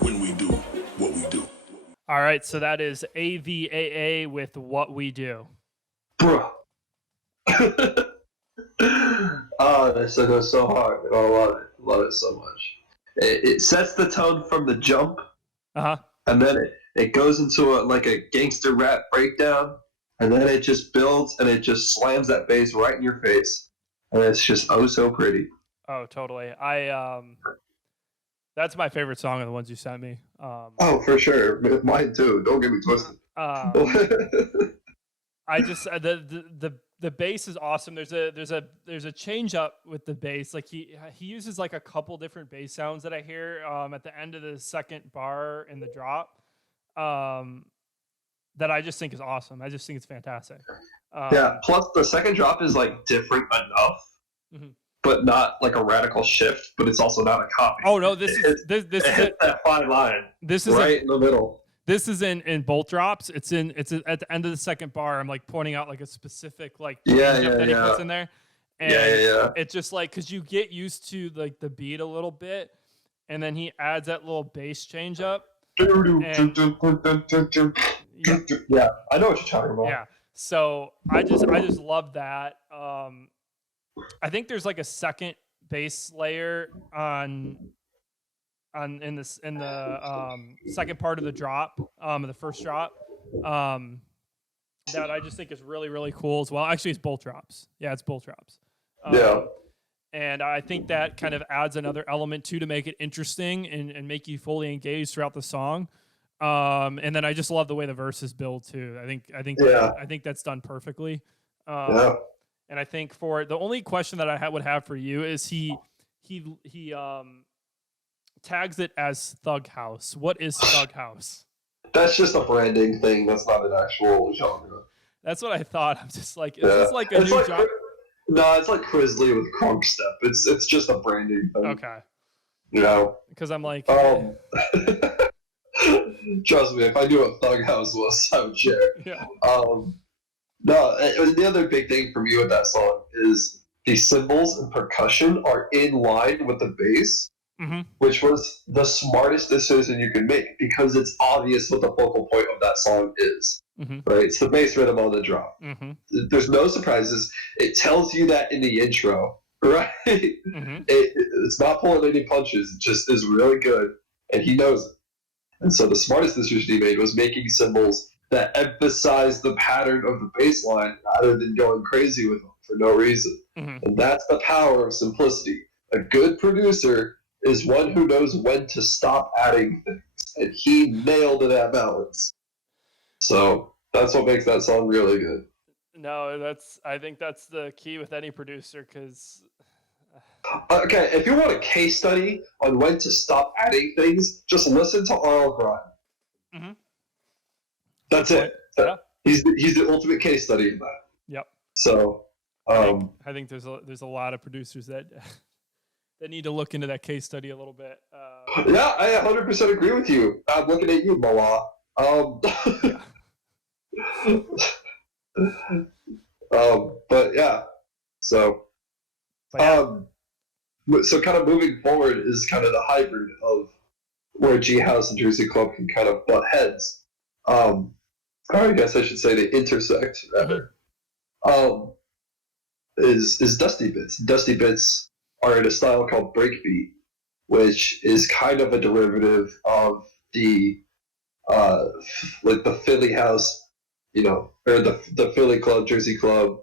When we do what we do. All right. So that is AVAA with What We Do. Bro. Oh, that song goes so hard. I love it. Love it so much. It sets the tone from the jump, Uh huh. and then it goes into like a gangster rap breakdown, and then it just builds and it just slams that bass right in your face, and it's just oh so pretty. Oh, totally. That's my favorite song of the ones you sent me. Oh, for sure, mine too. Don't get me twisted. I just the bass is awesome. There's a change up with the bass. Like he uses like a couple different bass sounds that I hear at the end of the second bar in the drop. That I just think is awesome. I just think it's fantastic. Yeah. Plus, the second drop is like different enough, Mhm. but not like a radical shift. But it's also not a copy. Oh no, this is It hits that fine line. This is right in the middle. This is in both drops. It's at the end of the second bar. I'm like pointing out like a specific like Yeah, change up yeah, that he yeah. puts in there, And yeah. it's just like, because you get used to like the beat a little bit, and then he adds that little bass change up. And yeah, Yeah, I know what you're talking about. yeah. So I just love that. I think there's like a second bass layer on in the second part of the drop, the first drop, that I just think is really, really cool as well. Actually, it's both drops. Yeah, it's both drops. Yeah. And I think that kind of adds another element too, to make it interesting and make you fully engaged throughout the song. And then I just love the way the verses build too. I think that's done perfectly. Yeah. And I think for the only question that I would have for you is he tags it as Thug House. What is Thug House? That's just a branding thing. That's not an actual genre. That's what I thought. I'm just like, is this like a it's new like, genre? No, it's like Crisley with Crunk Step. It's just a branding thing. Okay. You know? Because I'm like, trust me, if I knew what Thug House was, I would share. yeah. No, the other big thing for me with that song is the cymbals and percussion are in line with the bass, which was the smartest decision you could make, because it's obvious what the focal point of that song is. Right? It's the bass rhythm on the drop. There's no surprises. It tells you that in the intro, right? It's not pulling any punches. It just is really good, and he knows it. And so the smartest decision he made was making cymbals that emphasize the pattern of the bass line rather than going crazy with them for no reason. And that's the power of simplicity. A good producer is one who knows when to stop adding things, and he nailed that balance. So that's what makes that song really good. No, I think that's the key with any producer, because Okay, if you want a case study on when to stop adding things, just listen to Arl Grind. That's it. Yeah. He's the ultimate case study in that. Yep. So I think there's a lot of producers that need to look into that case study a little bit. Yeah, I 100% agree with you. I'm looking at you, Mala. But yeah, so so kind of moving forward is kind of the hybrid of where G House and Jersey Club can kind of butt heads. Or I guess I should say they intersect rather. Is Dusty Bits. Dusty Bits are in a style called breakbeat, which is kind of a derivative of the like the Philly house, or the Philly club, Jersey club,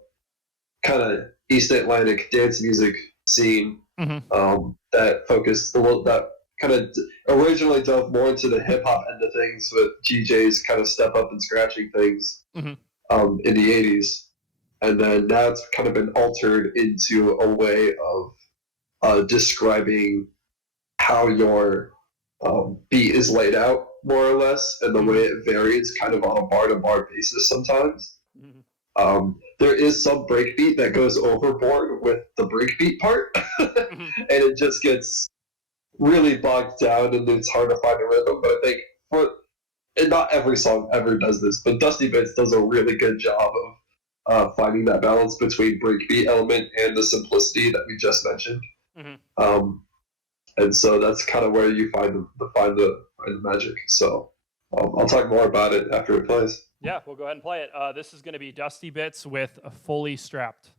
kind of East Atlantic dance music scene that focused that kind of originally dove more into the hip hop end of things, with GJ's kind of step up and scratching things in the 80s. And then now it's kind of been altered into a way of describing how your beat is laid out, more or less, and the way it varies kind of on a bar-to-bar basis sometimes. There is some breakbeat that goes overboard with the breakbeat part, and it just gets really bogged down, and it's hard to find a rhythm. But I think and not every song ever does this, but Dusty Bits does a really good job of finding that balance between breakbeat element and the simplicity that we just mentioned. And so that's kind of where you find the magic. So I'll talk more about it after it plays. Yeah, we'll go ahead and play it. This is going to be Dusty Bits with Fully Strapped.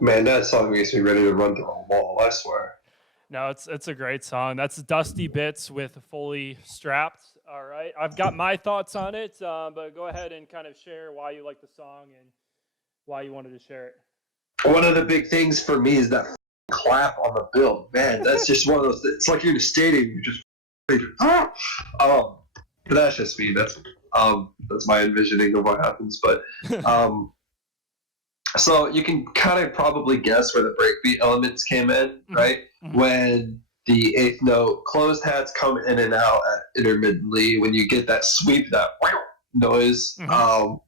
Man, that song makes me ready to run through a wall, I swear. No, it's a great song. That's Dusty Bits with Fully Strapped. All right, I've got my thoughts on it, but go ahead and kind of share why you like the song and why you wanted to share it. One of the big things for me is that clap on the build. Man, that's just one of those. It's like you're in a stadium. You just. But that's just me. That's my envisioning of what happens. But so you can kind of probably guess where the breakbeat elements came in, right? Mm-hmm. When the eighth note closed hats come in and out intermittently, when you get that sweep, that noise,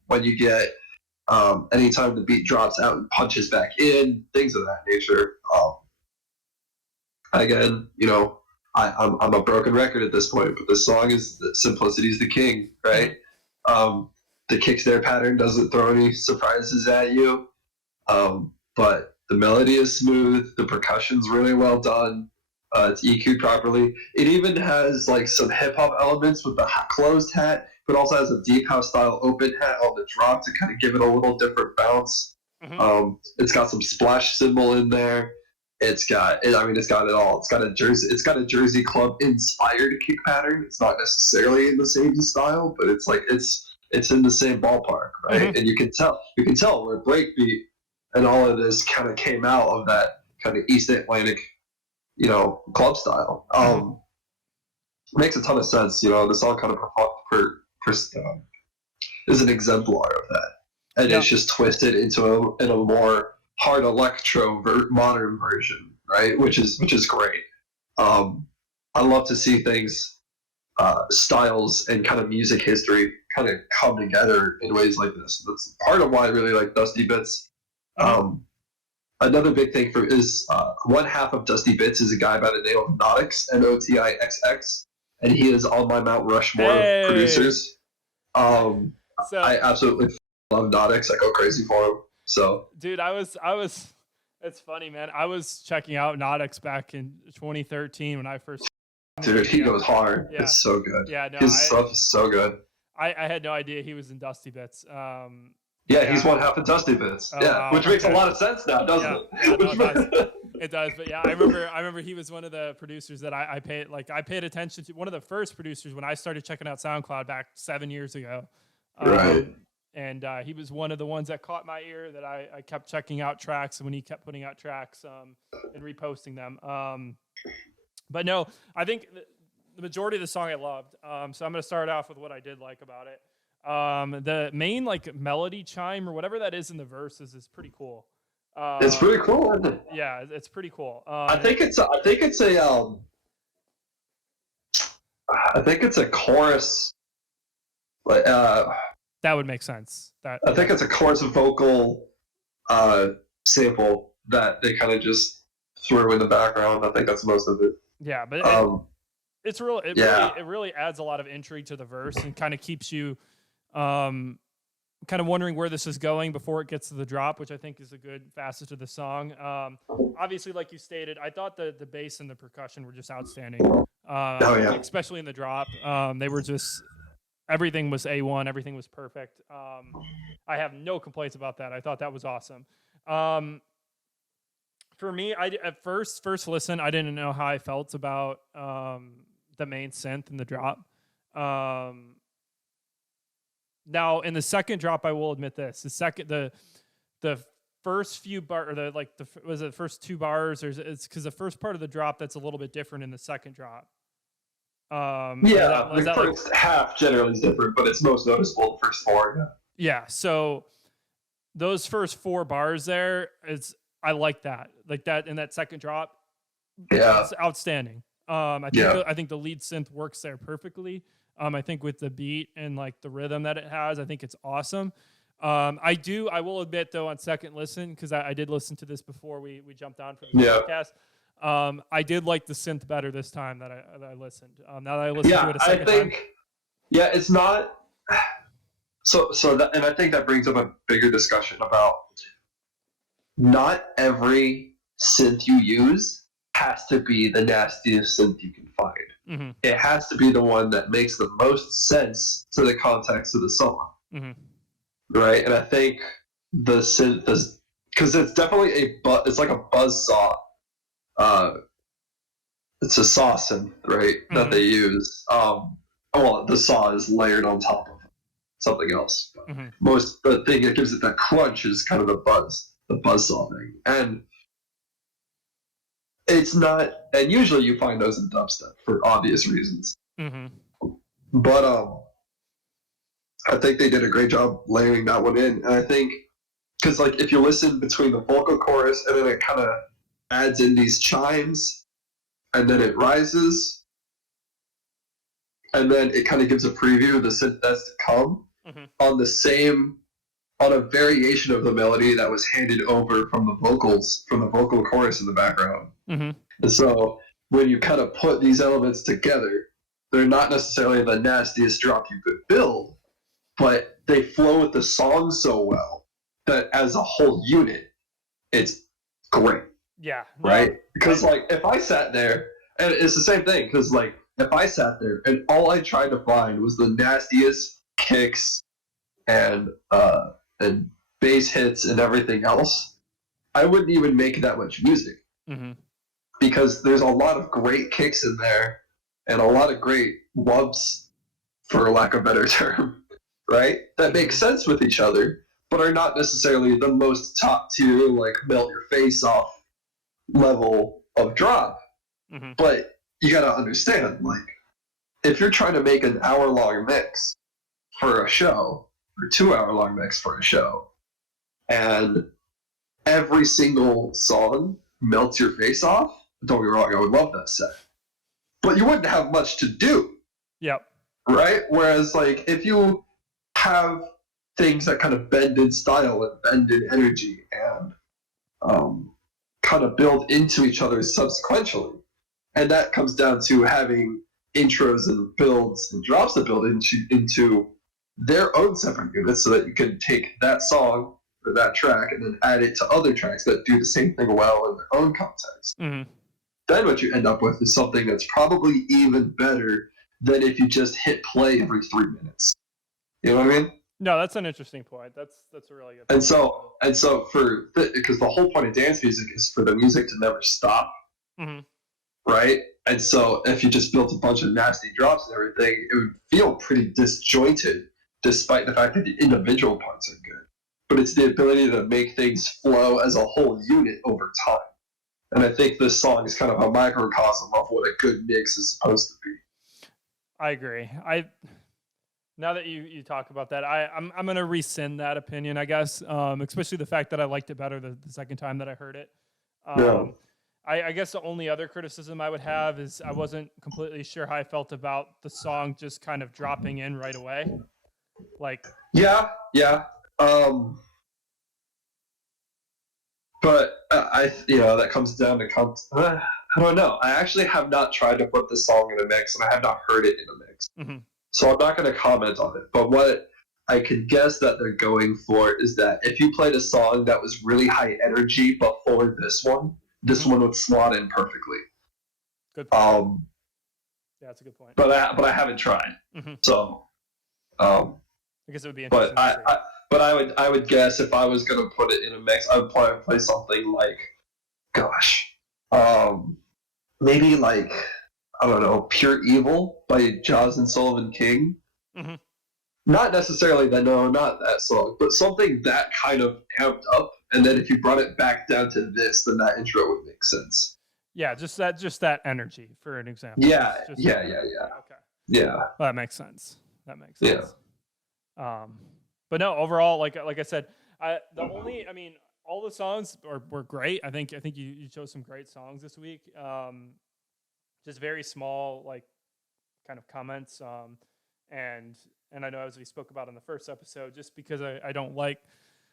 when you get anytime the beat drops out and punches back in, things of that nature. Again, I'm a broken record at this point, but this song is simplicity is the king, right? The kick snare pattern doesn't throw any surprises at you, but the melody is smooth, the percussion's really well done, it's EQ'd properly. It even has like some hip hop elements with the closed hat, but also has a deep house style open hat on the drop to kind of give it a little different bounce. It's got some splash cymbal in there. It's got it all. It's got a Jersey Club inspired kick pattern. It's not necessarily in the same style, but it's in the same ballpark, right? And you can tell where breakbeat and all of this kind of came out of that kind of East Atlantic, club style. Makes a ton of sense. The song kind of is an exemplar of that, and it's just twisted into a more hard electro modern version, right? Which is great. I love to see things, styles and kind of music history kind of come together in ways like this. That's part of why I really like Dusty Bits. Another big thing is one half of Dusty Bits is a guy by the name of Notix, Notixx, and he is on my Mount Rushmore of producers. I absolutely love Notix. I go crazy for him. So, dude, I was. It's funny, man. I was checking out Notix back in 2013 when I first. Dude, he goes hard. Yeah. It's so good. Yeah, no, his stuff is so good. I had no idea he was in Dusty Bits. He's one half of Dusty Bits. Which makes a lot of sense now, doesn't it? Yeah, no, it does. It does. But yeah, I remember he was one of the producers that I paid attention to. One of the first producers when I started checking out SoundCloud back 7 years ago. Right. And he was one of the ones that caught my ear that I kept checking out tracks when he kept putting out tracks and reposting them. But no, I think the majority of the song I loved. So I'm going to start off with what I did like about it. The main melody chime or whatever that is in the verses is pretty cool. It's pretty cool, isn't it? Yeah, it's pretty cool. I think it's a chorus. That would make sense. I think it's a chorus vocal sample that they kind of just threw in the background. I think that's most of it. Yeah, but it's real. It really adds a lot of intrigue to the verse and kind of keeps you kind of wondering where this is going before it gets to the drop, which I think is a good facet to the song. Obviously, like you stated, I thought the bass and the percussion were just outstanding. Especially in the drop. They were just. Everything was A1. Everything was perfect. I have no complaints about that. I thought that was awesome. For me, at first listen, I didn't know how I felt about the main synth in the drop. Now, in the second drop, I will admit this: the first few bars, or the first 2 bars, it's because the first part of the drop that's a little bit different in the second drop. The first half generally is different, but it's most noticeable the first 4. Yeah. So those first 4 bars there, I like that in that second drop. Yeah, it's outstanding. I think the lead synth works there perfectly. I think with the beat and the rhythm that it has, I think it's awesome. I will admit though, on second listen, because I did listen to this before we jumped on for the podcast. I did like the synth better this time that I listened. Now that I listened to it a second time. Yeah, it's not. So that, and I think that brings up a bigger discussion about not every synth you use has to be the nastiest synth you can find. Mm-hmm. It has to be the one that makes the most sense to the context of the song. Mm-hmm. Right? And I think the synth because it's definitely it's like a buzz saw. It's a saw synth, right, that they use. Well, the saw is layered on top of something else. The thing that gives it that crunch is kind of the buzz saw thing, and it's not. And usually you find those in dubstep for obvious reasons. But I think they did a great job layering that one in, and I think because like if you listen between the vocal chorus and then it kind of adds in these chimes, and then it rises, and then it kind of gives a preview of the synth that's to come on a variation of the melody that was handed over from the vocal chorus in the background. And so when you kind of put these elements together, they're not necessarily the nastiest drop you could build, but they flow with the song so well that as a whole unit, it's great. Yeah. Right? Because like if I sat there, and it's the same thing, because like if I sat there and all I tried to find was the nastiest kicks and bass hits and everything else, I wouldn't even make that much music. Because there's a lot of great kicks in there and a lot of great wubs, for lack of a better term, right? That make sense with each other, but are not necessarily the most top tier, like melt your face off level of drop. But you gotta understand, like, if you're trying to make an hour-long mix for a show, or 2-hour-long mix for a show, and every single song melts your face off, don't get me wrong, I would love that set. But you wouldn't have much to do. Yep. Right? Whereas, like, if you have things that kind of bend in style and bend in energy and kind of build into each other subsequently, and that comes down to having intros and builds and drops that build into their own separate units so that you can take that song or that track and then add it to other tracks that do the same thing well in their own context. Then what you end up with is something that's probably even better than if you just hit play every 3 minutes. You know what I mean? No, that's an interesting point. That's a really good point. And so because the whole point of dance music is for the music to never stop. Right? And so if you just built a bunch of nasty drops and everything, it would feel pretty disjointed, despite the fact that the individual parts are good. But it's the ability to make things flow as a whole unit over time. And I think this song is kind of a microcosm of what a good mix is supposed to be. I agree. Now that you talk about that, I'm going to rescind that opinion, I guess, especially the fact that I liked it better the second time that I heard it. I guess the only other criticism I would have is I wasn't completely sure how I felt about the song just kind of dropping in right away. Like, yeah. But that comes down to I don't know. I actually have not tried to put this song in a mix, and I have not heard it in a mix. So I'm not going to comment on it. But what I could guess that they're going for is that if you played a song that was really high energy before this one would slot in perfectly. Good point. Yeah, that's a good point. But I haven't tried. So I guess it would be interesting. But I would guess if I was gonna put it in a mix, I would probably play something like, maybe like, I don't know, Pure Evil by Jaws and Sullivan King. Not necessarily not that song, but something that kind of amped up, and then if you brought it back down to this, then that intro would make sense. Yeah, just that energy, for an example. Yeah. Okay. Yeah. Well, that makes sense. But no, overall, like I said, all the songs were great. I think you chose some great songs this week. Just very small, like, kind of comments. And I know, as we spoke about in the first episode, just because I don't like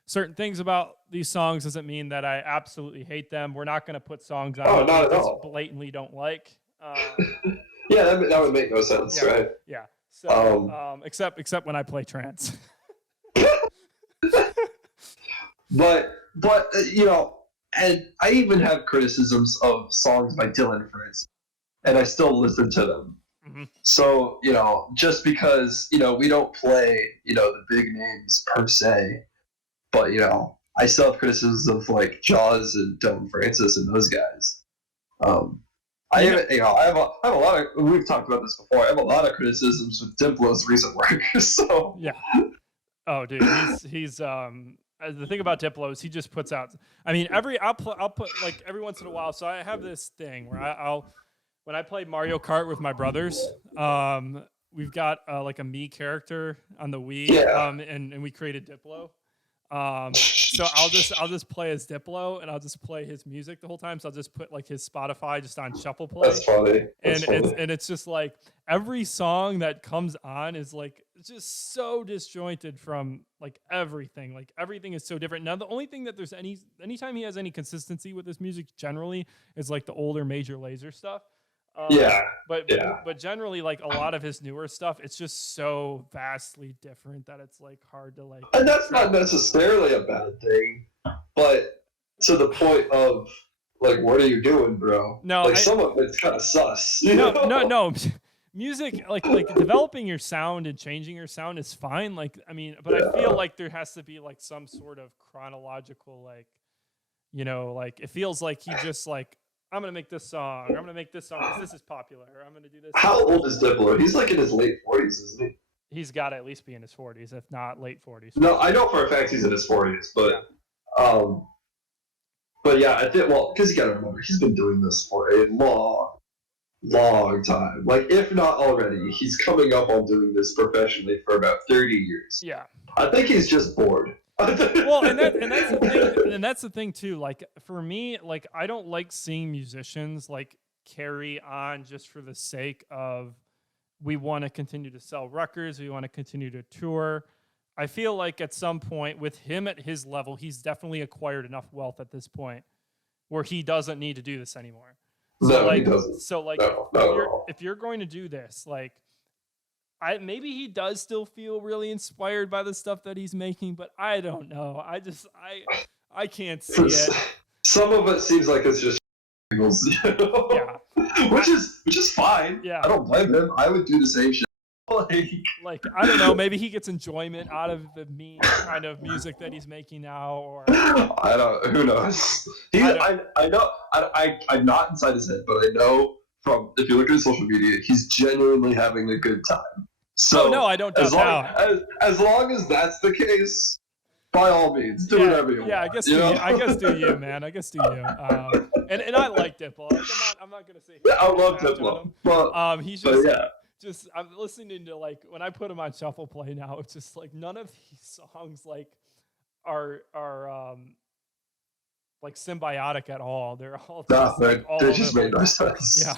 certain things about these songs doesn't mean that I absolutely hate them. We're not going to put songs on that we just blatantly don't like. Yeah, that would make no sense, right? Yeah. So, except when I play trance. But and I even have criticisms of songs by Dylan, for instance, and I still listen to them. So, just because, we don't play, the big names per se, but, I still have criticisms of like Jaws and Dylan Francis and those guys. I have a lot of. We've talked about this before. I have a lot of criticisms with Diplo's recent work. So Yeah. Oh, dude, he's the thing about Diplo is he just puts out. I mean, I'll put like every once in a while. So I have this thing where I'll when I play Mario Kart with my brothers, we've got like a me character on the Wii, Yeah. and we created Diplo. So I'll just play as Diplo, and I'll just play his music the whole time. So I'll just put like his Spotify just on shuffle play. That's funny. That's funny. It's just like every song that comes on is like just so disjointed from like everything. Like everything is so different. Now the only thing that there's anytime he has any consistency with his music generally is like the older Major Lazer stuff. But generally, like a lot of his newer stuff, it's just so vastly different that it's like hard to like. And that's not necessarily a bad thing, but to the point of like, what are you doing, bro? No, like some of it's kind of sus. No. Music, like developing your sound and changing your sound is fine. Like, I mean, but I feel like there has to be like some sort of chronological, like, like it feels like he just like. I'm going to make this song. I'm going to make this song because this is popular. I'm going to do this. How old is Diplo? He's like in his late 40s, isn't he? He's got to at least be in his 40s, if not late 40s. No, I know for a fact he's in his 40s, but yeah, I think, well, because you got to remember, he's been doing this for a long time. Like, if not already, he's coming up on doing this professionally for about 30 years. Yeah. I think he's just bored. Well, and that's the thing, and that's the thing too. Like for me, like I don't like seeing musicians like carry on just for the sake of we want to continue to sell records, we want to continue to tour. I feel like at some point with him at his level, he's definitely acquired enough wealth at this point where he doesn't need to do this anymore. So he doesn't. So like if you're going to do this, like maybe he does still feel really inspired by the stuff that he's making, but I don't know. I can't see it. Some of it seems like it's just yeah, which is fine. Yeah, I don't blame him. I would do the same shit. Like I don't know. Maybe he gets enjoyment out of the mean kind of music that he's making now, or I don't. Who knows? I know. I'm not inside his head, but I know from if you look at his social media, he's genuinely having a good time. So no, I don't doubt that. As long as that's the case, by all means, do whatever you want. Yeah, I guess do you, man. I guess do you. And I like Diplo. Like, I'm not gonna say. Yeah, I love Diplo. But he's just I'm listening to like when I put him on shuffle play now. It's just like none of these songs like are like symbiotic at all. They're all just they're just made no sense. Yeah.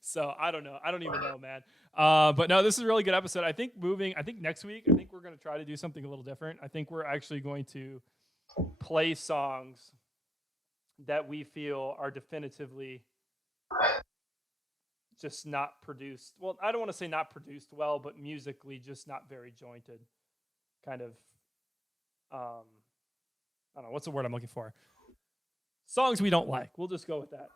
So I don't know. I don't even know, man. But no, this is a really good episode. I think next week, I think we're going to try to do something a little different. I think we're actually going to play songs that we feel are definitively just not produced. Well, I don't want to say not produced well, but musically just not very jointed. Kind of, I don't know, what's the word I'm looking for? Songs we don't like. We'll just go with that.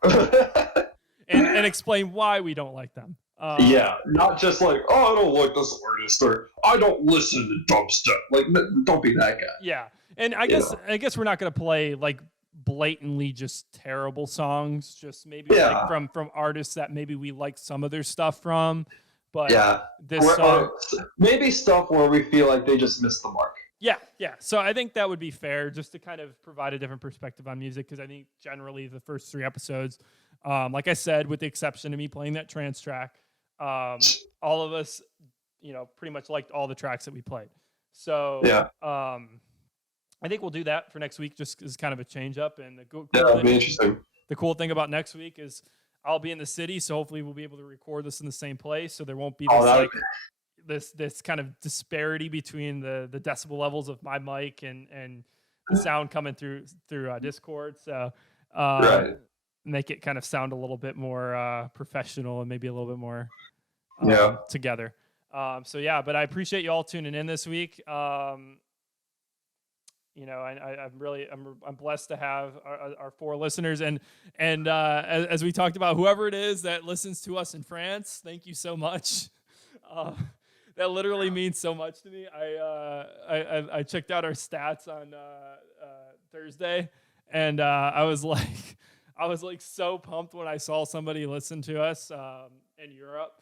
and explain why we don't like them. Yeah, not just like, oh, I don't like this artist, or I don't listen to dubstep. Like, don't be that guy. Yeah, and I guess we're not gonna play like blatantly just terrible songs. Just maybe like from artists that maybe we like some of their stuff from. But this song, maybe stuff where we feel like they just missed the mark. Yeah. So I think that would be fair, just to kind of provide a different perspective on music, because I think generally the first 3 episodes, like I said, with the exception of me playing that trance track, all of us, pretty much liked all the tracks that we played. So I think we'll do that for next week, just as kind of a change up. And that'll be interesting. The cool thing about next week is I'll be in the city, so hopefully we'll be able to record this in the same place, so there won't be this kind of disparity between the decibel levels of my mic and the sound coming through Discord. So make it kind of sound a little bit more professional and maybe a little bit more together. But I appreciate you all tuning in this week. I'm blessed to have our 4 listeners, and as we talked about, whoever it is that listens to us in France, thank you so much. That literally means so much to me. I checked out our stats on Thursday, and I was like so pumped when I saw somebody listen to us in Europe.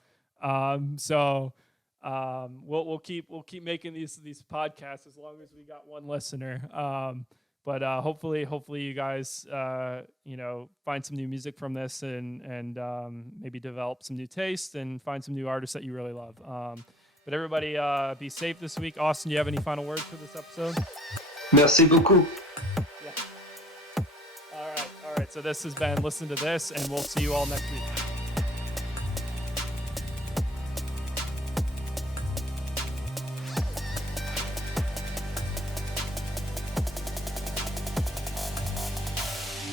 We'll keep making these podcasts as long as we got one listener. But hopefully you guys find some new music from this and maybe develop some new taste and find some new artists that you really love. But everybody, be safe this week. Austin, do you have any final words for this episode? Merci beaucoup. Yeah. All right. So this has been Listen to This, and we'll see you all next week.